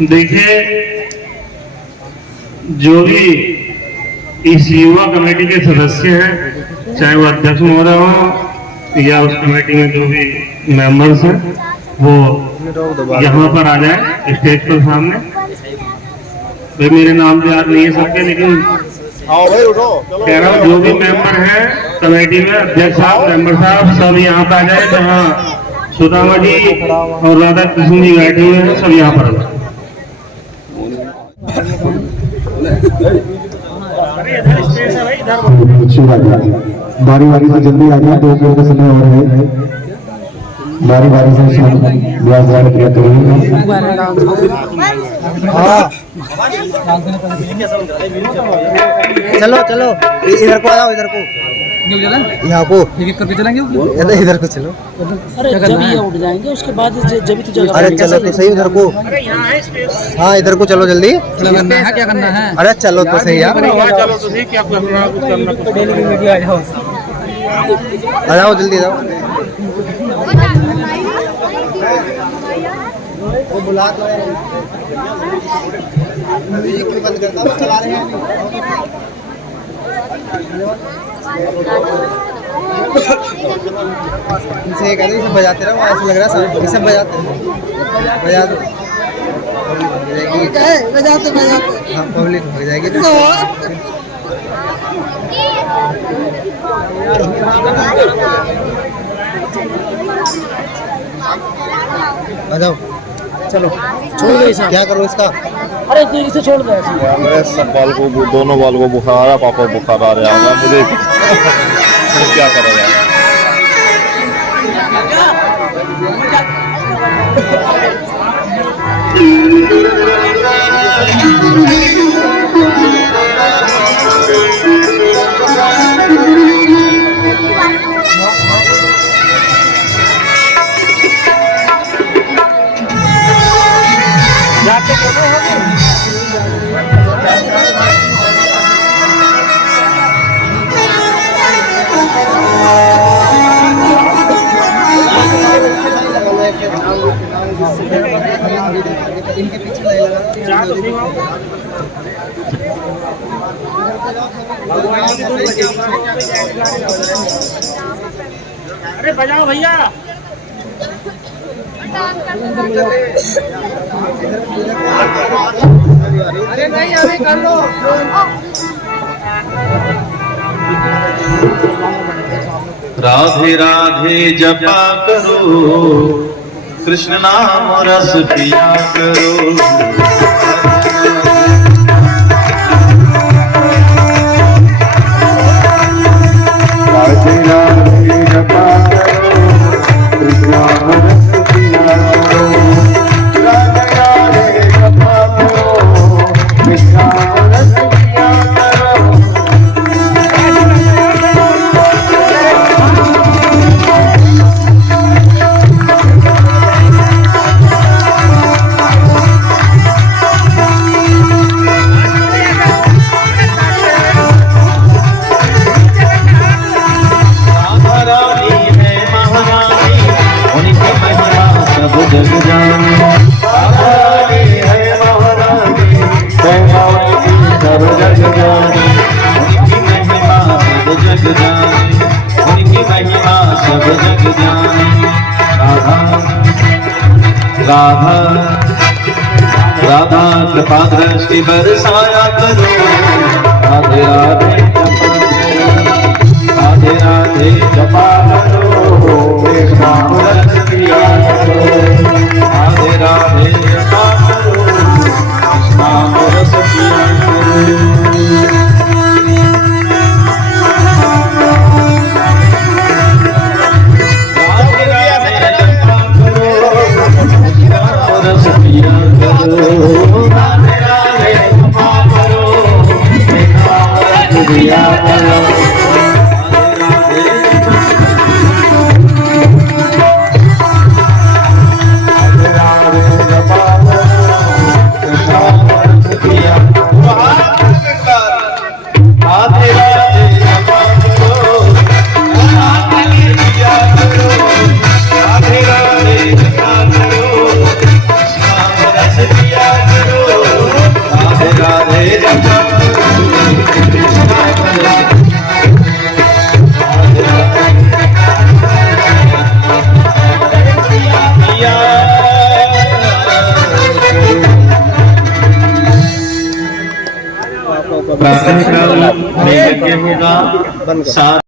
देखिए जो भी इस युवा कमेटी के सदस्य हैं, चाहे वो अध्यक्ष महोदय हो या उस कमेटी में जो भी मेंबर्स हैं, वो यहाँ पर आ जाए स्टेज पर सामने। भाई मेरे नाम तो याद नहीं है सबके, लेकिन कह रहा हूँ जो भी मेंबर है कमेटी में अध्यक्ष साहब, मेंबर साहब सब यहाँ पे आ जाए। जहाँ सुदामा जी और राधा कृष्ण जी बैठे हुए हैं, सब यहाँ पर आ जाए। बारी बारी से जल्दी आ जाए, 2 मिनट का समय और है। बारी बारी से ब्याज क्रिया करेंगे। चलो चलो इधर को आ जाओ, इधर को यहाँ को एक करके चलेंगे, इधर को चलो। अरे जब ये उठ जाएंगे उसके बाद जब ही तो जगह। अरे चलो तो सही उधर को। हाँ इधर को चलो जल्दी। क्या करना है? अरे चलो तो सही यार, चलो तो सही, क्या करना कुछ करना कुछ। आ जाओ जल्दी आ जाओ। वो बुला तो म्यूजिक क्यों बंद करता है? चला रहे हैं। इनसे ये कहते हैं बजाते रहो, ऐसा लग रहा है सब बजाते बजाते। हाँ पब्लिक हो जाएगी। आ जाओ चलो छोड़ दो इसे। क्या करो इसका? अरे तो इसे छोड़ दो ऐसे। मेरे सब बाल को, दोनों बाल को बुखार आ रहा, पापा बुखार आ रहा है मुझे। तो क्या करा जाए? इनके पीछे लगा। अरे बजाओ भैया। अरे नहीं अभी कर लो। राधे राधे जपा करो, कृष्ण नाम रस पिया करो। राधे राधे जपा करो, कृष्ण नाम रस पिया करो। राधे राधे जपा करो, कृष्ण नाम रस पिया करो। राधा राधा कृपा दृष्टि बरसाया करो। राधे राधे राधे जपा करो, कृष्ण नाम रस पिया करो। राधे राधे जपा करो, कृष्ण नाम रस पिया करो। रस पिया करो, राधे राधे जपा करो, रस पिया करो। प्रातः काल में यज्ञ होगा।